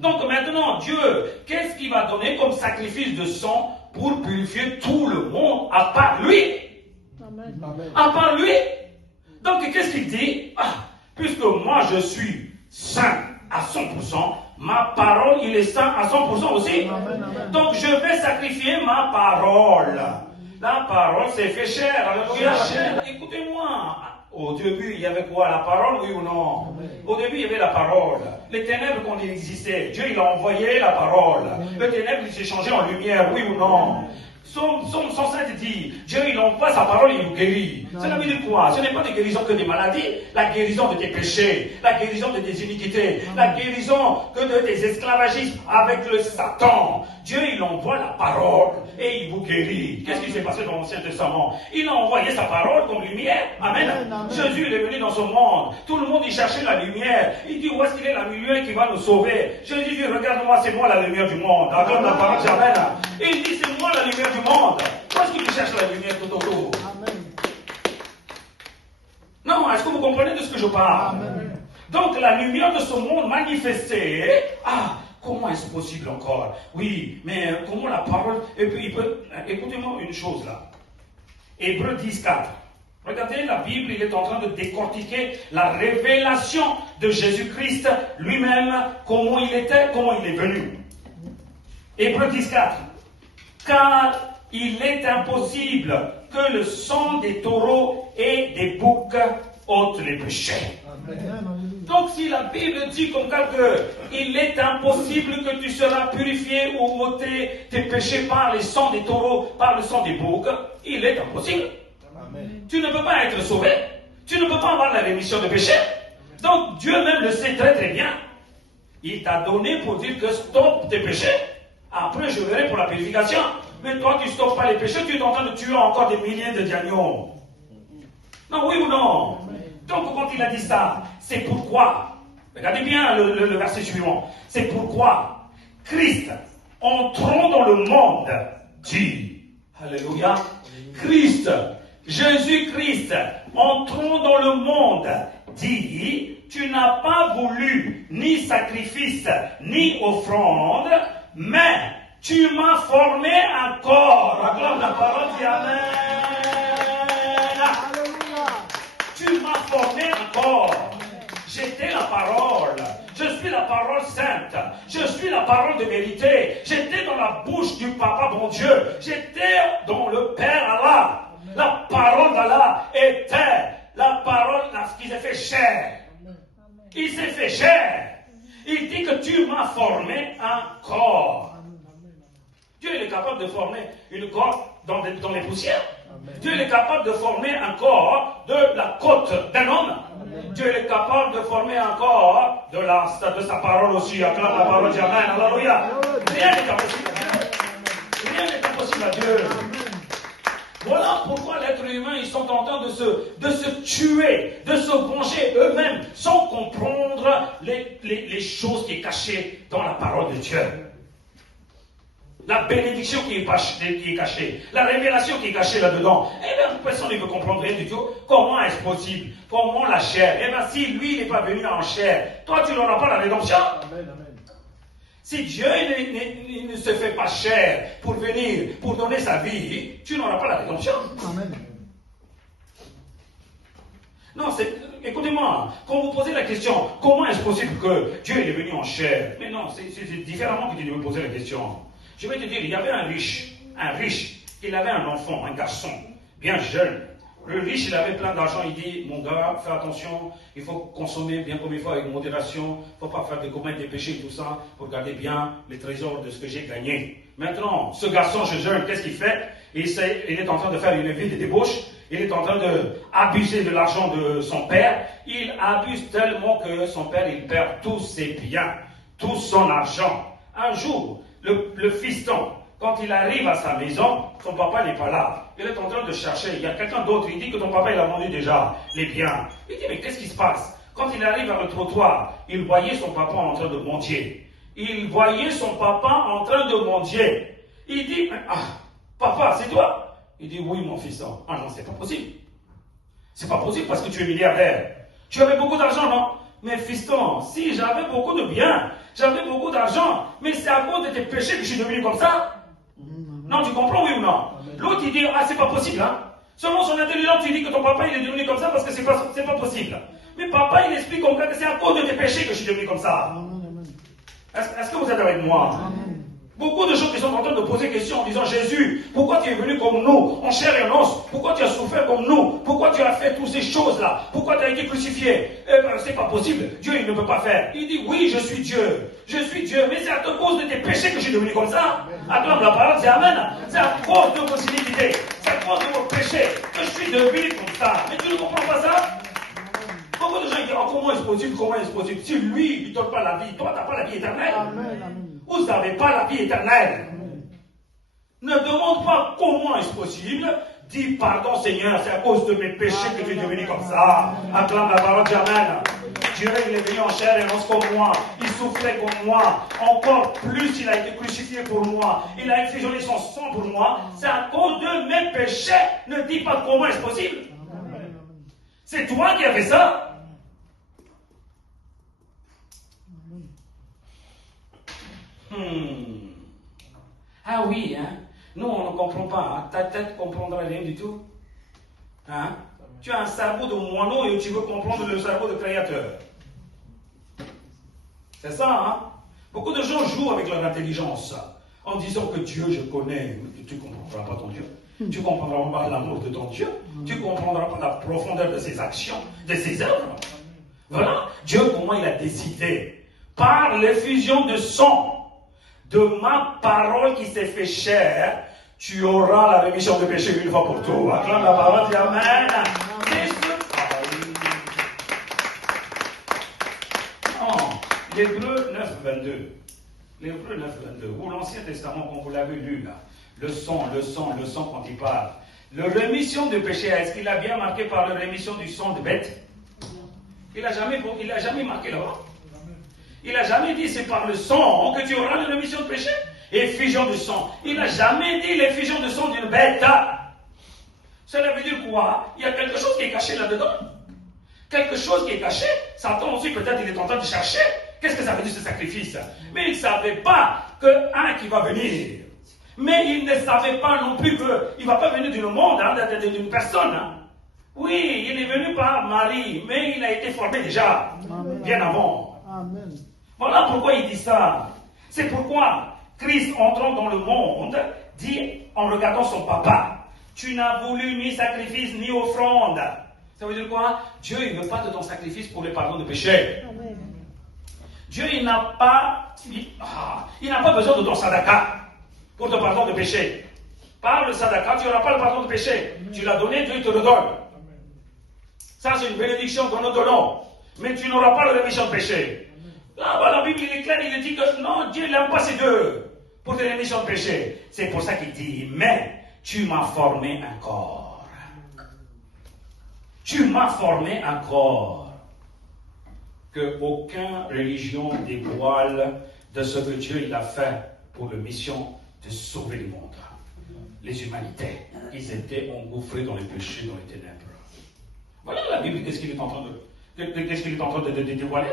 Donc maintenant, Dieu, qu'est-ce qu'il va donner comme sacrifice de sang pour purifier tout le monde à part lui? Amen. À part lui? Donc qu'est-ce qu'il dit? Puisque moi je suis saint à 100%, ma parole, il est saint à 100% aussi. Amen. Donc je vais sacrifier ma parole. La parole s'est fait chair. Alléluia. Écoutez-moi. Au début, il y avait quoi? La parole, oui ou non? Amen. Au début, il y avait la parole. Les ténèbres, quand il existait, Dieu, il a envoyé la parole. Le ténèbre, il s'est changé en lumière, oui ou non? Son saint dit, Dieu, il envoie sa parole, il nous guérit. Cela veut dire quoi? Ce n'est pas des guérisons que des maladies, la guérison de tes péchés, la guérison de tes iniquités, la guérison que de tes esclavagismes avec le Satan. Dieu, il envoie la parole. et il vous guérit. Qu'est-ce qui s'est passé dans l'Ancien Testament? Il a envoyé sa parole comme lumière. Amen. Jésus il est venu dans ce monde. Tout le monde il cherchait la lumière. Il dit où est-ce qu'il est la lumière qui va nous sauver? Jésus dit regarde-moi, c'est moi la lumière du monde. Acclame la parole de Amen. Et il dit c'est moi la lumière du monde. Où est-ce qu'il cherche la lumière tout autour? Non, est-ce que vous comprenez de ce que je parle? Amen. Donc la lumière de ce monde manifestée, comment est-ce possible encore? Oui, mais comment la parole, et puis écoutez-moi une chose là. Hébreux 10:4. Regardez la Bible, il est en train de décortiquer la révélation de Jésus-Christ lui-même, comment il était, comment il est venu. Hébreux 10:4. Car il est impossible que le sang des taureaux et des boucs ôte les péchés. Donc si la Bible dit comme ça qu'il est impossible que tu seras purifié ou ôté tes péchés par le sang des taureaux, par le sang des boucs, il est impossible. Amen. Tu ne peux pas être sauvé. Tu ne peux pas avoir la rémission de péché. Donc Dieu même le sait très très bien. Il t'a donné pour dire que stop tes péchés. Après je verrai pour la purification. Mais toi tu ne stoppes pas les péchés, tu es en train de tuer encore des milliers de diagnos. Non, oui ou non? Donc quand il a dit ça, c'est pourquoi, regardez bien le verset suivant, c'est pourquoi Christ, entrant dans le monde, dit, alléluia, Christ, Jésus-Christ, entrant dans le monde, dit, tu n'as pas voulu ni sacrifice, ni offrande, mais tu m'as formé un corps. Acclame la parole, dis Amen. Tu m'as formé un corps. J'étais la parole. Je suis la parole sainte. Je suis la parole de vérité. J'étais dans la bouche du Papa bon Dieu. J'étais dans le Père Allah. La parole d'Allah était la parole qui s'est fait chair. Il s'est fait chair. Il dit que tu m'as formé un corps. Dieu est capable de former une corps dans les poussières. Dieu est capable de former un corps de la côte d'un homme. Dieu est capable de former un corps de sa parole aussi. Acclame la parole de Amen. Alléluia. Rien n'est impossible à Dieu. Rien n'est impossible à Dieu. Voilà pourquoi l'être humain, ils sont en train de se tuer, de se venger eux-mêmes, sans comprendre les choses qui sont cachées dans la parole de Dieu. La bénédiction qui est cachée, la révélation qui est cachée là-dedans. Eh bien, personne ne veut comprendre rien du tout. Comment est-ce possible? Comment la chair? Eh bien, si lui, il n'est pas venu en chair, toi, tu n'auras pas la rédemption. Amen, amen. Si Dieu ne se fait pas chair pour venir, pour donner sa vie, tu n'auras pas la rédemption. Amen. Non, écoutez-moi, quand vous posez la question, comment est-ce possible que Dieu est venu en chair? Mais non, c'est différemment que tu devais poser la question. Je vais te dire, il y avait un riche, il avait un enfant, un garçon, bien jeune. Le riche, il avait plein d'argent, il dit, mon gars, fais attention, il faut consommer bien comme il faut avec modération, il ne faut pas faire des commettre des péchés et tout ça, pour garder bien les trésors de ce que j'ai gagné. Maintenant, ce garçon jeune, qu'est-ce qu'il fait? Il est en train de faire une vie de débauche, il est en train d'abuser de l'argent de son père, il abuse tellement que son père, il perd tous ses biens, tout son argent. Un jour, le fiston, quand il arrive à sa maison, son papa n'est pas là. Il est en train de chercher. Il y a quelqu'un d'autre. Il dit que ton papa, il a vendu déjà les biens. Il dit, mais qu'est-ce qui se passe? Quand il arrive à le trottoir, il voyait son papa en train de mendier. Il voyait son papa en train de mendier. Il dit, papa, c'est toi? Il dit, oui, mon fiston. Ah non, c'est pas possible. C'est pas possible parce que tu es milliardaire. Tu avais beaucoup d'argent, non? Mais fiston, si j'avais beaucoup de biens, j'avais beaucoup d'argent, mais c'est à cause de tes péchés que je suis devenu comme ça. Non, tu comprends, oui ou non? L'autre, il dit, c'est pas possible, hein. Selon son intelligence, tu dis que ton papa, il est devenu comme ça parce que c'est pas possible. Mais papa, il explique comme ça que c'est à cause de tes péchés que je suis devenu comme ça. Est-ce que vous êtes avec moi? Beaucoup de gens qui sont en train de poser questions en disant, Jésus, pourquoi tu es venu comme nous, en chair et en os? Pourquoi tu as souffert comme nous? Pourquoi tu as fait toutes ces choses-là? Pourquoi tu as été crucifié? Eh bien, c'est pas possible. Dieu, il ne peut pas faire. Il dit, oui, je suis Dieu. Je suis Dieu. Mais c'est à cause de tes péchés que je suis devenu comme ça. Acclame la parole, c'est Amen. C'est à cause de vos iniquités. C'est à cause de vos péchés que je suis devenu comme ça. Mais tu ne comprends pas ça? Beaucoup de gens disent, comment est-ce possible? Comment est-ce possible? Si lui, il ne donne pas la vie, toi, tu n'as pas la vie éternelle. Amen. Vous n'avez pas la vie éternelle. Ne demande pas comment est-ce possible. Dis pardon Seigneur, c'est à cause de mes péchés que tu es devenu comme ça. Acclame la parole d'Amen. Dieu il est venu en chair et en os comme moi. Il souffrait comme moi. Encore plus, il a été crucifié pour moi. Il a infligé son sang pour moi. C'est à cause de mes péchés. Ne dis pas comment est-ce possible. C'est toi qui as fait ça. Ah oui, hein. Nous, on ne comprend pas. Hein. Ta tête ne comprendra rien du tout. Hein? Tu as un cerveau de moineau et tu veux comprendre le cerveau de créateur. C'est ça, hein? Beaucoup de gens jouent avec leur intelligence en disant que Dieu, je connais. Tu ne comprendras pas ton Dieu. Tu ne comprendras pas l'amour de ton Dieu. Tu ne comprendras pas la profondeur de ses actions, de ses œuvres. Voilà. Dieu, comment il a décidé? Par l'effusion de sang, de ma parole qui s'est fait chair, tu auras la rémission de péché une fois pour toutes. Acclame la parole, dis Amen. L'Hébreu 9, 22. L'Hébreu 9, 22. Ou l'Ancien Testament, comme vous l'avez lu là. Le sang quand il parle. La rémission de péché, est-ce qu'il a bien marqué par la rémission du sang de bête? Il n'a jamais marqué là-bas. Il n'a jamais dit c'est par le sang que tu auras la rémission de péché. Effusion de sang. Il n'a jamais dit l'effusion de sang d'une bête. Cela veut dire quoi? Il y a quelque chose qui est caché là-dedans. Quelque chose qui est caché. Satan aussi, peut-être, il est en train de chercher. Qu'est-ce que ça veut dire ce sacrifice? Mais il ne savait pas qu'un qui va venir. Mais il ne savait pas non plus qu'il ne va pas venir du monde, hein, d'une personne. Hein. Oui, il est venu par Marie, mais il a été formé déjà, Amen. Bien avant. Amen. Voilà pourquoi il dit ça. C'est pourquoi Christ, entrant dans le monde, dit en regardant son papa, tu n'as voulu ni sacrifice ni offrande. Ça veut dire quoi? Dieu, il ne veut pas de ton sacrifice pour le pardon de péché. Amen. Dieu, il n'a pas besoin de ton sadaka pour ton pardon de péché. Par le sadaka, tu n'auras pas le pardon de péché. Amen. Tu l'as donné, Dieu te le donne. Amen. Ça, c'est une bénédiction que nous donnons. Mais tu n'auras pas la rémission de péché. Là-bas, la Bible, il est clair, il dit que non, Dieu n'aime pas ces deux pour tes rémissions de péché. C'est pour ça qu'il dit, mais tu m'as formé un corps. Tu m'as formé un corps que aucune religion dévoile de ce que Dieu il a fait pour la mission de sauver le monde. Les humanités, ils étaient engouffrés dans les péchés, dans les ténèbres. Voilà la Bible, qu'est-ce qu'il est en train de dévoiler?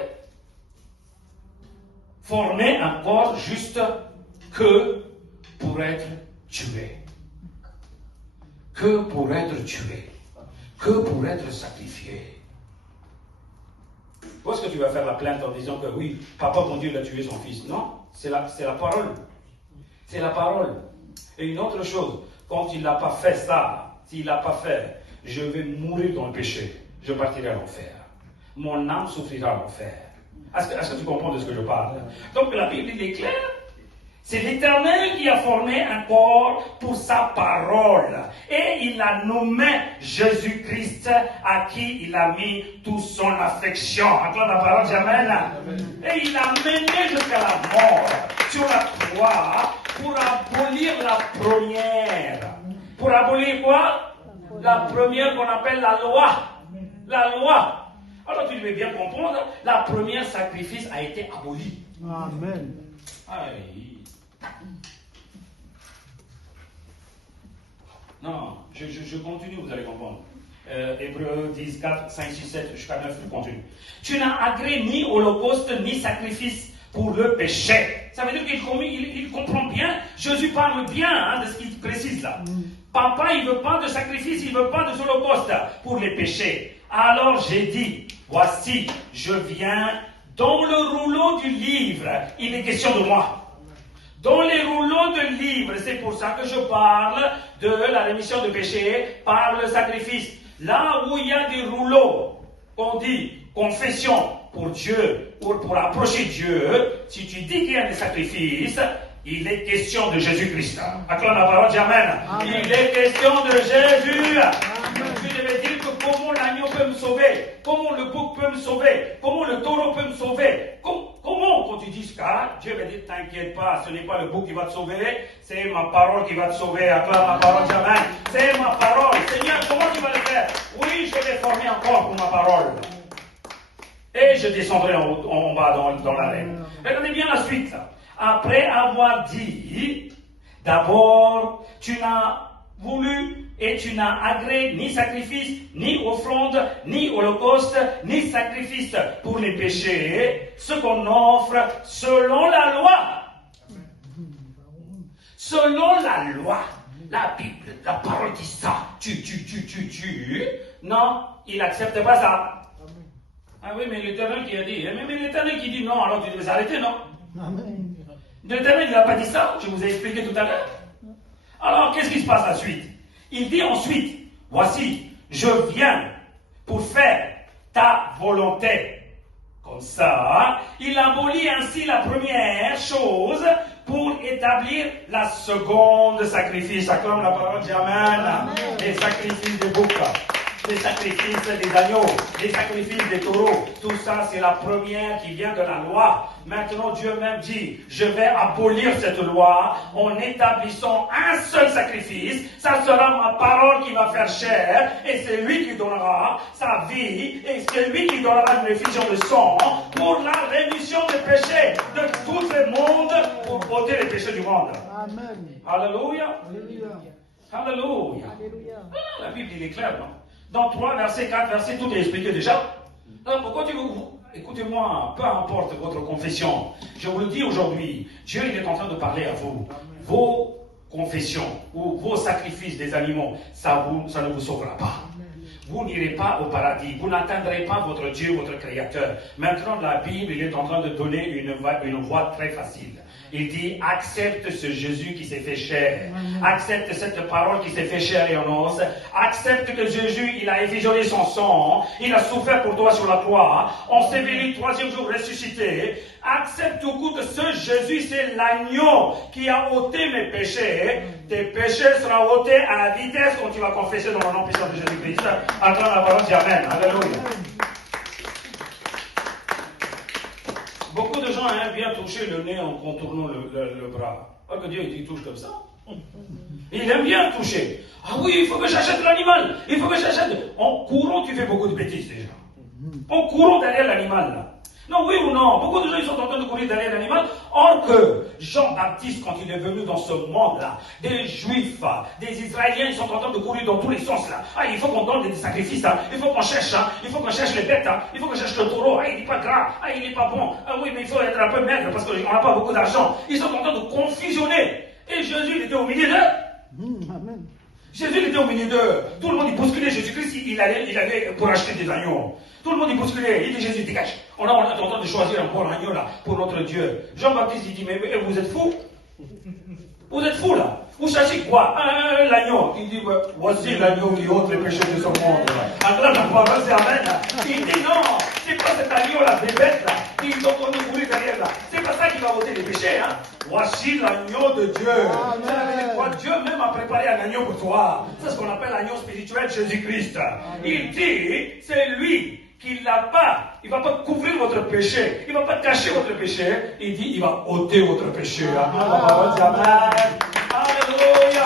Former un corps juste que pour être tué. Que pour être tué. Que pour être sacrifié. Où est-ce que tu vas faire la plainte en disant que oui, papa, mon Dieu, il a tué son fils? Non, c'est la parole. C'est la parole. Et une autre chose, quand il n'a pas fait ça, s'il n'a pas fait, je vais mourir dans le péché, je partirai à l'enfer. Mon âme souffrira à l'enfer. Est-ce que tu comprends de ce que je parle? Donc la Bible il est claire. C'est l'Éternel qui a formé un corps pour sa parole. Et il a nommé Jésus-Christ à qui il a mis toute son affection. Acclame la parole d'Amen. Et il a mené jusqu'à la mort sur la croix pour abolir la première. Pour abolir quoi? La première qu'on appelle la loi. La loi. Alors tu devais bien comprendre, la première sacrifice a été aboli. Amen. Aïe. Non, je continue, vous allez comprendre. Hébreux 10, 4, 5, 6, 7, jusqu'à 9, je continue. Tu n'as agréé ni holocauste, ni sacrifice pour le péché. Ça veut dire qu'il comprend bien, Jésus parle bien de ce qu'il précise là. Papa, il ne veut pas de sacrifice, il ne veut pas de holocauste pour les péchés. Alors j'ai dit, voici, je viens dans le rouleau du livre. Il est question de moi. Dans les rouleaux de livre, c'est pour ça que je parle de la rémission de péché par le sacrifice. Là où il y a des rouleaux, on dit confession pour Dieu, pour approcher Dieu, si tu dis qu'il y a des sacrifices, il est question de Jésus-Christ. Acclame la parole d'Amen. Il est question de Jésus. Amen. Tu devais dire que comment l'agneau peut me sauver, comment le bouc peut me sauver, comment le taureau peut me sauver. Comment, quand tu dis ça, Dieu va dire, t'inquiète pas, ce n'est pas le bouc qui va te sauver, c'est ma parole qui va te sauver. Acclame ma parole, Amen. C'est ma parole. Seigneur, comment tu vas le faire? Oui, je vais former encore pour ma parole. Et je descendrai en bas dans l'arène. Regardez bien la suite. Là. Après avoir dit, d'abord, tu n'as voulu et tu n'as agréé ni sacrifice, ni offrande, ni holocauste, ni sacrifice pour les péchés, ce qu'on offre selon la loi. Selon la loi. La Bible, la parole dit ça. Tu. Non, il n'accepte pas ça. Ah oui, mais l'Éternel qui a dit. Mais l'Éternel qui dit non, alors tu devais arrêter, non? Amen. L'Éternel, il n'a pas dit ça, je vous ai expliqué tout à l'heure. Alors, qu'est-ce qui se passe ensuite? Il dit ensuite, voici, je viens pour faire ta volonté. Comme ça, il abolit ainsi la première chose pour établir la seconde sacrifice. Acclame la parole d'Amen. Les sacrifices des boucs, les sacrifices des agneaux, les sacrifices des taureaux. Tout ça, c'est la première qui vient de la loi. Maintenant, Dieu même dit, je vais abolir cette loi en établissant un seul sacrifice. Ça sera ma parole qui va faire chair, et c'est lui qui donnera sa vie, et c'est lui qui donnera une effusion de sang pour la rémission des péchés de tout le monde, pour ôter les péchés du monde. Amen. Alléluia. Alléluia. Alléluia. Alléluia. Ah, la Bible, il est clair, non? Dans 3 versets, 4 versets, tout est expliqué déjà. Alors, pourquoi écoutez-moi, peu importe votre confession, je vous le dis aujourd'hui, Dieu il est en train de parler à vous. Vos confessions ou vos sacrifices des animaux, ça ne vous sauvera pas. Vous n'irez pas au paradis, vous n'atteindrez pas votre Dieu, votre Créateur. Maintenant, la Bible il est en train de donner une voie très facile. Il dit, accepte ce Jésus qui s'est fait chair. Accepte cette parole qui s'est fait chair et en os. Accepte que Jésus, il a effusionné son sang. Il a souffert pour toi sur la croix. Enseveli, 3e jour ressuscité. Accepte tout coup que ce Jésus, c'est l'agneau qui a ôté mes péchés. Tes péchés seront ôtés à la vitesse quand tu vas confesser dans le nom puissant de Jésus-Christ. Acclame la parole, dis Amen. Alléluia. Beaucoup de gens aiment bien toucher le nez en contournant le bras. Alors que Dieu il touche comme ça. Il aime bien toucher. Ah oui, il faut que j'achète l'animal. Il faut que j'achète. En courant, tu fais beaucoup de bêtises déjà. En courant derrière l'animal là. Non, oui ou non? Beaucoup de gens ils sont en train de courir derrière l'animal. Or que Jean-Baptiste, quand il est venu dans ce monde-là, des Juifs, des Israéliens, ils sont en train de courir dans tous les sens là. Ah, il faut qu'on donne des sacrifices, hein. Il faut qu'on cherche, hein. Il faut qu'on cherche les bêtes, hein. Il faut qu'on cherche le taureau. Ah, il n'est pas gras. Ah, il n'est pas bon. Ah oui, mais il faut être un peu maigre parce qu'on n'a pas beaucoup d'argent. Ils sont en train de confusionner. Et Jésus, il était au milieu d'eux. Amen. Jésus, il était au milieu d'eux. Tout le monde, il bousculait Jésus-Christ, il allait pour acheter des agneaux. Tout le monde, il bousculait. Il dit, Jésus, dégage. On est en train de choisir un bon agneau, là, pour notre Dieu. Jean-Baptiste, il dit, mais vous êtes fous? Vous êtes fous, là? Vous cherchez quoi? L'agneau. Il dit, voici l'agneau qui ôte les péchés de ce monde. Acclame la parole, c'est Amen. Il dit, non, c'est pas cet agneau-là, c'est bête, là. Ils sont en train de courir derrière, là. C'est pas ça qui va ôter les péchés, hein. Voici l'agneau de Dieu. Amen. Dieu même a préparé un agneau pour toi. C'est ce qu'on appelle l'agneau spirituel Jésus-Christ. Il dit, c'est lui qui l'a pas. Il ne va pas couvrir votre péché. Il ne va pas cacher votre péché. Il dit, il va ôter votre péché. Amen. Alléluia.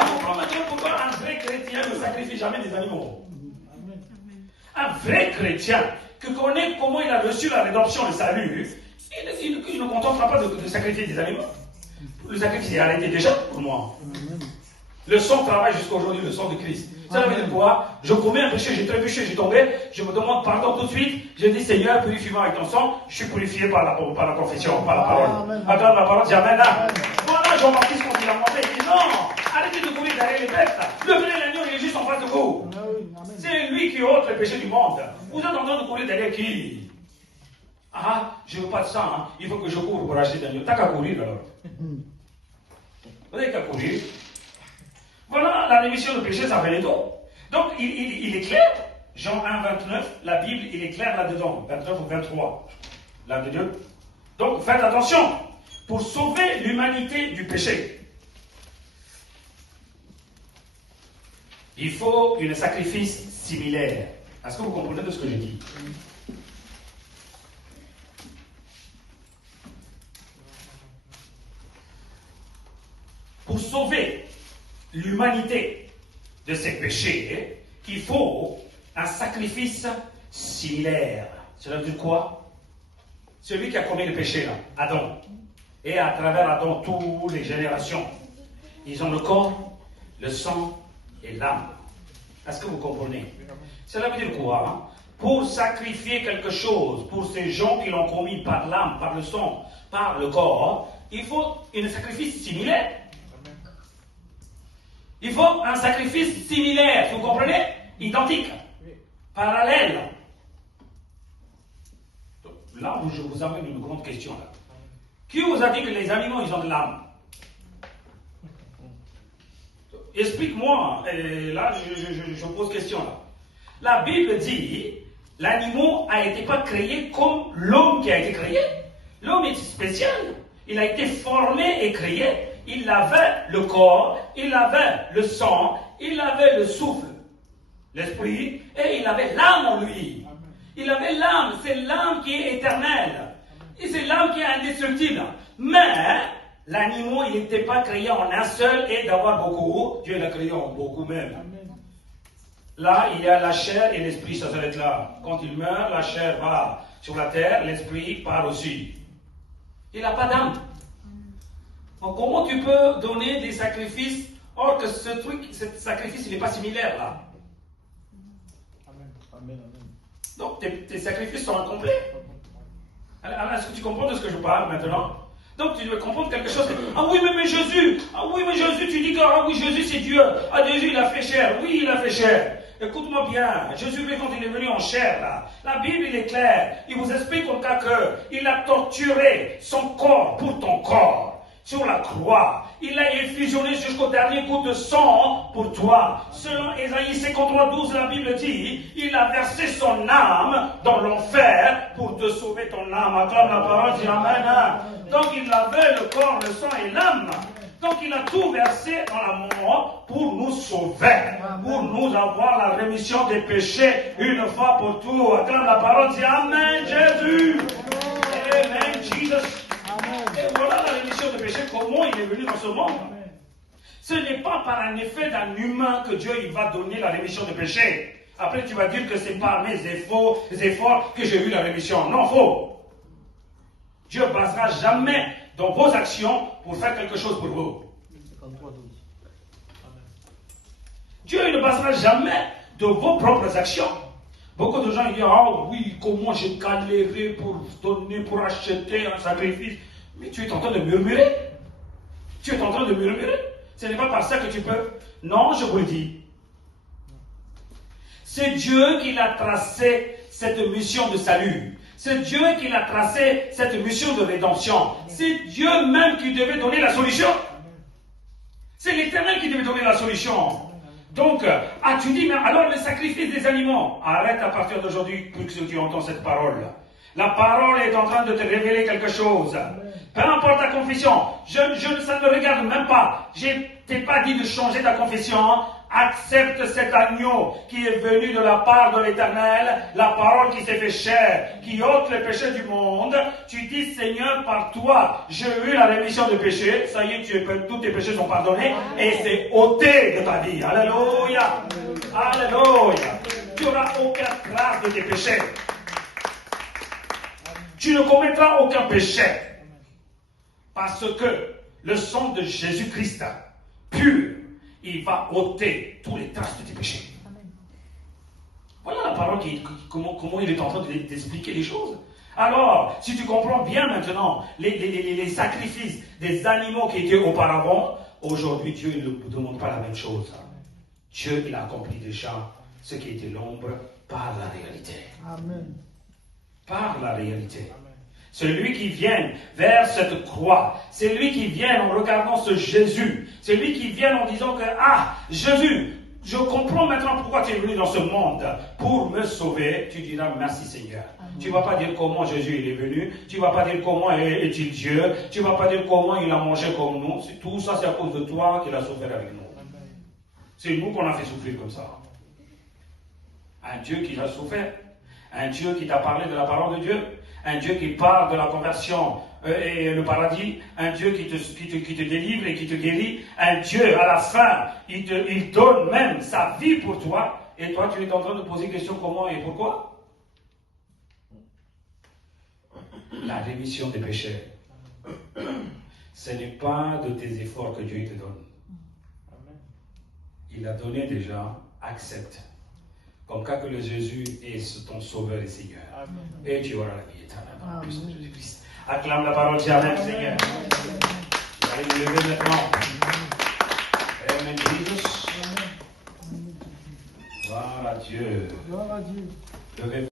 Pourquoi un vrai chrétien ne sacrifie jamais des animaux? Un vrai chrétien qui connaît comment il a reçu la rédemption, le salut, il ne contentera pas de sacrifier des animaux. Le sacrifice est arrêté déjà pour moi. Le sang travaille jusqu'à aujourd'hui, le sang de Christ. Ça veut dire quoi? Je commets un péché, j'ai trébuché, j'ai tombé, je me demande pardon tout de suite. Je dis Seigneur, purifie-moi avec ton sang. Je suis purifié par la confession, par la parole. Acclame la parole, dis Amen. Voilà Jean-Baptiste quand il a monté, il dit non, arrêtez de courir derrière les bêtes. Le vrai l'agneau, il est juste en face de vous. C'est lui qui ôte le péché du monde. Vous êtes en train de courir derrière qui? Ah, je ne veux pas de sang, hein. Il faut que je cours pour acheter l'agneau. T'as qu'à courir alors. Vous n'avez qu'à courir. Voilà, la rémission de péché, ça fait les dos. Donc, il est clair. Jean 1, 29, la Bible, il est clair là-dedans. 29 ou 23. L'un des deux. Donc, faites attention. Pour sauver l'humanité du péché, il faut un sacrifice similaire. Est-ce que vous comprenez de ce que je dis? pour sauver l'humanité de ses péchés, il faut un sacrifice similaire. Cela veut dire quoi? Celui qui a commis le péché, là, Adam, et à travers Adam, toutes les générations, ils ont le corps, le sang et l'âme. Est-ce que vous comprenez? Cela veut dire quoi? Hein? Pour sacrifier quelque chose, pour ces gens qui l'ont commis par l'âme, par le sang, par le corps, il faut un sacrifice similaire. Il faut un sacrifice similaire, vous comprenez? Identique, parallèle. Donc, là, je vous amène une grande question. Là. Qui vous a dit que les animaux, ils ont de l'âme? Explique-moi, là, je pose question. Là. La Bible dit, l'animal n'a été pas créé comme l'homme qui a été créé. L'homme est spécial. Il a été formé et créé. Il avait le corps, il avait le sang, il avait le souffle, l'esprit, et il avait l'âme en lui. Il avait l'âme, c'est l'âme qui est éternelle. Et c'est l'âme qui est indestructible. Mais l'animal, il n'était pas créé en un seul et d'avoir beaucoup. Dieu l'a créé en beaucoup même. Là, il y a la chair et l'esprit, ça s'arrête là. Quand il meurt, la chair va sur la terre, l'esprit part aussi. Il n'a pas d'âme. Donc, comment tu peux donner des sacrifices or que ce sacrifice, il n'est pas similaire là? Amen. Donc, tes sacrifices sont incomplets. Alors, est-ce que tu comprends de ce que je parle maintenant? Donc, tu dois comprendre quelque chose. Ah oui, mais Jésus, tu dis que ah oui, Jésus c'est Dieu. Ah, Jésus, il a fait chair. Oui, il a fait chair. Écoute-moi bien, Jésus, quand il est venu en chair, là, la Bible, il est clair. Il vous explique en cas qu'il a torturé son corps pour ton corps. Sur la croix, il a effusionné jusqu'au dernier goutte de sang pour toi. Selon Ésaïe 53:12, la Bible dit, il a versé son âme dans l'enfer pour te sauver ton âme. Acclame la parole, dis Amen. Donc il avait le corps, le sang et l'âme. Donc il a tout versé dans la mort pour nous sauver, pour nous avoir la rémission des péchés une fois pour tout. Acclame la parole, dis Amen, Jésus. Amen, Jesus. Et voilà la rémission des péchés, comment il est venu dans ce monde. Ce n'est pas par un effet d'un humain que Dieu il va donner la rémission des péchés. Après tu vas dire que c'est par mes efforts que j'ai eu la rémission. Non, faux. Dieu ne basera jamais dans vos actions pour faire quelque chose pour vous. Dieu il ne basera jamais de vos propres actions. Beaucoup de gens disent, ah oui, comment j'ai galéré pour donner, pour acheter un sacrifice. Mais tu es en train de murmurer. Tu es en train de murmurer. Ce n'est pas par ça que tu peux. Non, je vous le dis. C'est Dieu qui a tracé cette mission de salut. C'est Dieu qui a tracé cette mission de rédemption. C'est Dieu même qui devait donner la solution. C'est l'Éternel qui devait donner la solution. Donc, tu dis, mais alors le sacrifice des animaux, arrête à partir d'aujourd'hui plus que tu entends cette parole. La parole est en train de te révéler quelque chose. Peu importe ta confession, ça ne me regarde même pas. Je t'ai pas dit de changer ta confession. Accepte cet agneau qui est venu de la part de l'Éternel, la parole qui s'est fait chair, qui ôte les péchés du monde. Tu dis, Seigneur, par toi, j'ai eu la rémission des péchés. Ça y est, tous tes péchés sont pardonnés et c'est ôté de ta vie. Alléluia. Alléluia. Tu n'auras aucune trace de tes péchés. Tu ne commettras aucun péché. Parce que le sang de Jésus-Christ, pur, il va ôter tous les traces de tes péchés. Amen. Voilà la parole, comment il est en train d'expliquer les choses. Alors, si tu comprends bien maintenant les sacrifices des animaux qui étaient auparavant, aujourd'hui Dieu ne demande pas la même chose. Dieu il a accompli déjà ce qui était l'ombre par la réalité. Amen. Par la réalité. Amen. Celui qui vient vers cette croix, c'est lui qui vient en regardant ce Jésus, c'est lui qui vient en disant que, Jésus, je comprends maintenant pourquoi tu es venu dans ce monde, pour me sauver, tu diras merci Seigneur. Amen. Tu ne vas pas dire comment Jésus il est venu, tu ne vas pas dire comment est-il Dieu, tu ne vas pas dire comment il a mangé comme nous, tout ça c'est à cause de toi qu'il a souffert avec nous. Amen. C'est nous qu'on a fait souffrir comme ça. Un Dieu qui a souffert, un Dieu qui t'a parlé de la parole de Dieu, un Dieu qui parle de la conversion et le paradis, un Dieu qui te délivre et qui te guérit, un Dieu à la fin, il donne même sa vie pour toi, et toi tu es en train de poser question comment et pourquoi? La rémission des péchés, ce n'est pas de tes efforts que Dieu te donne. Il a donné déjà, accepte. Comme cas que le Jésus est ton sauveur et Seigneur. Amen. Et tu auras la vie éternelle dans la puissance de Jésus-Christ. Acclame la parole, dis Amen, Seigneur. Allez vous lever maintenant. Amen, Jésus. Gloire à Dieu. Gloire à Dieu. Levez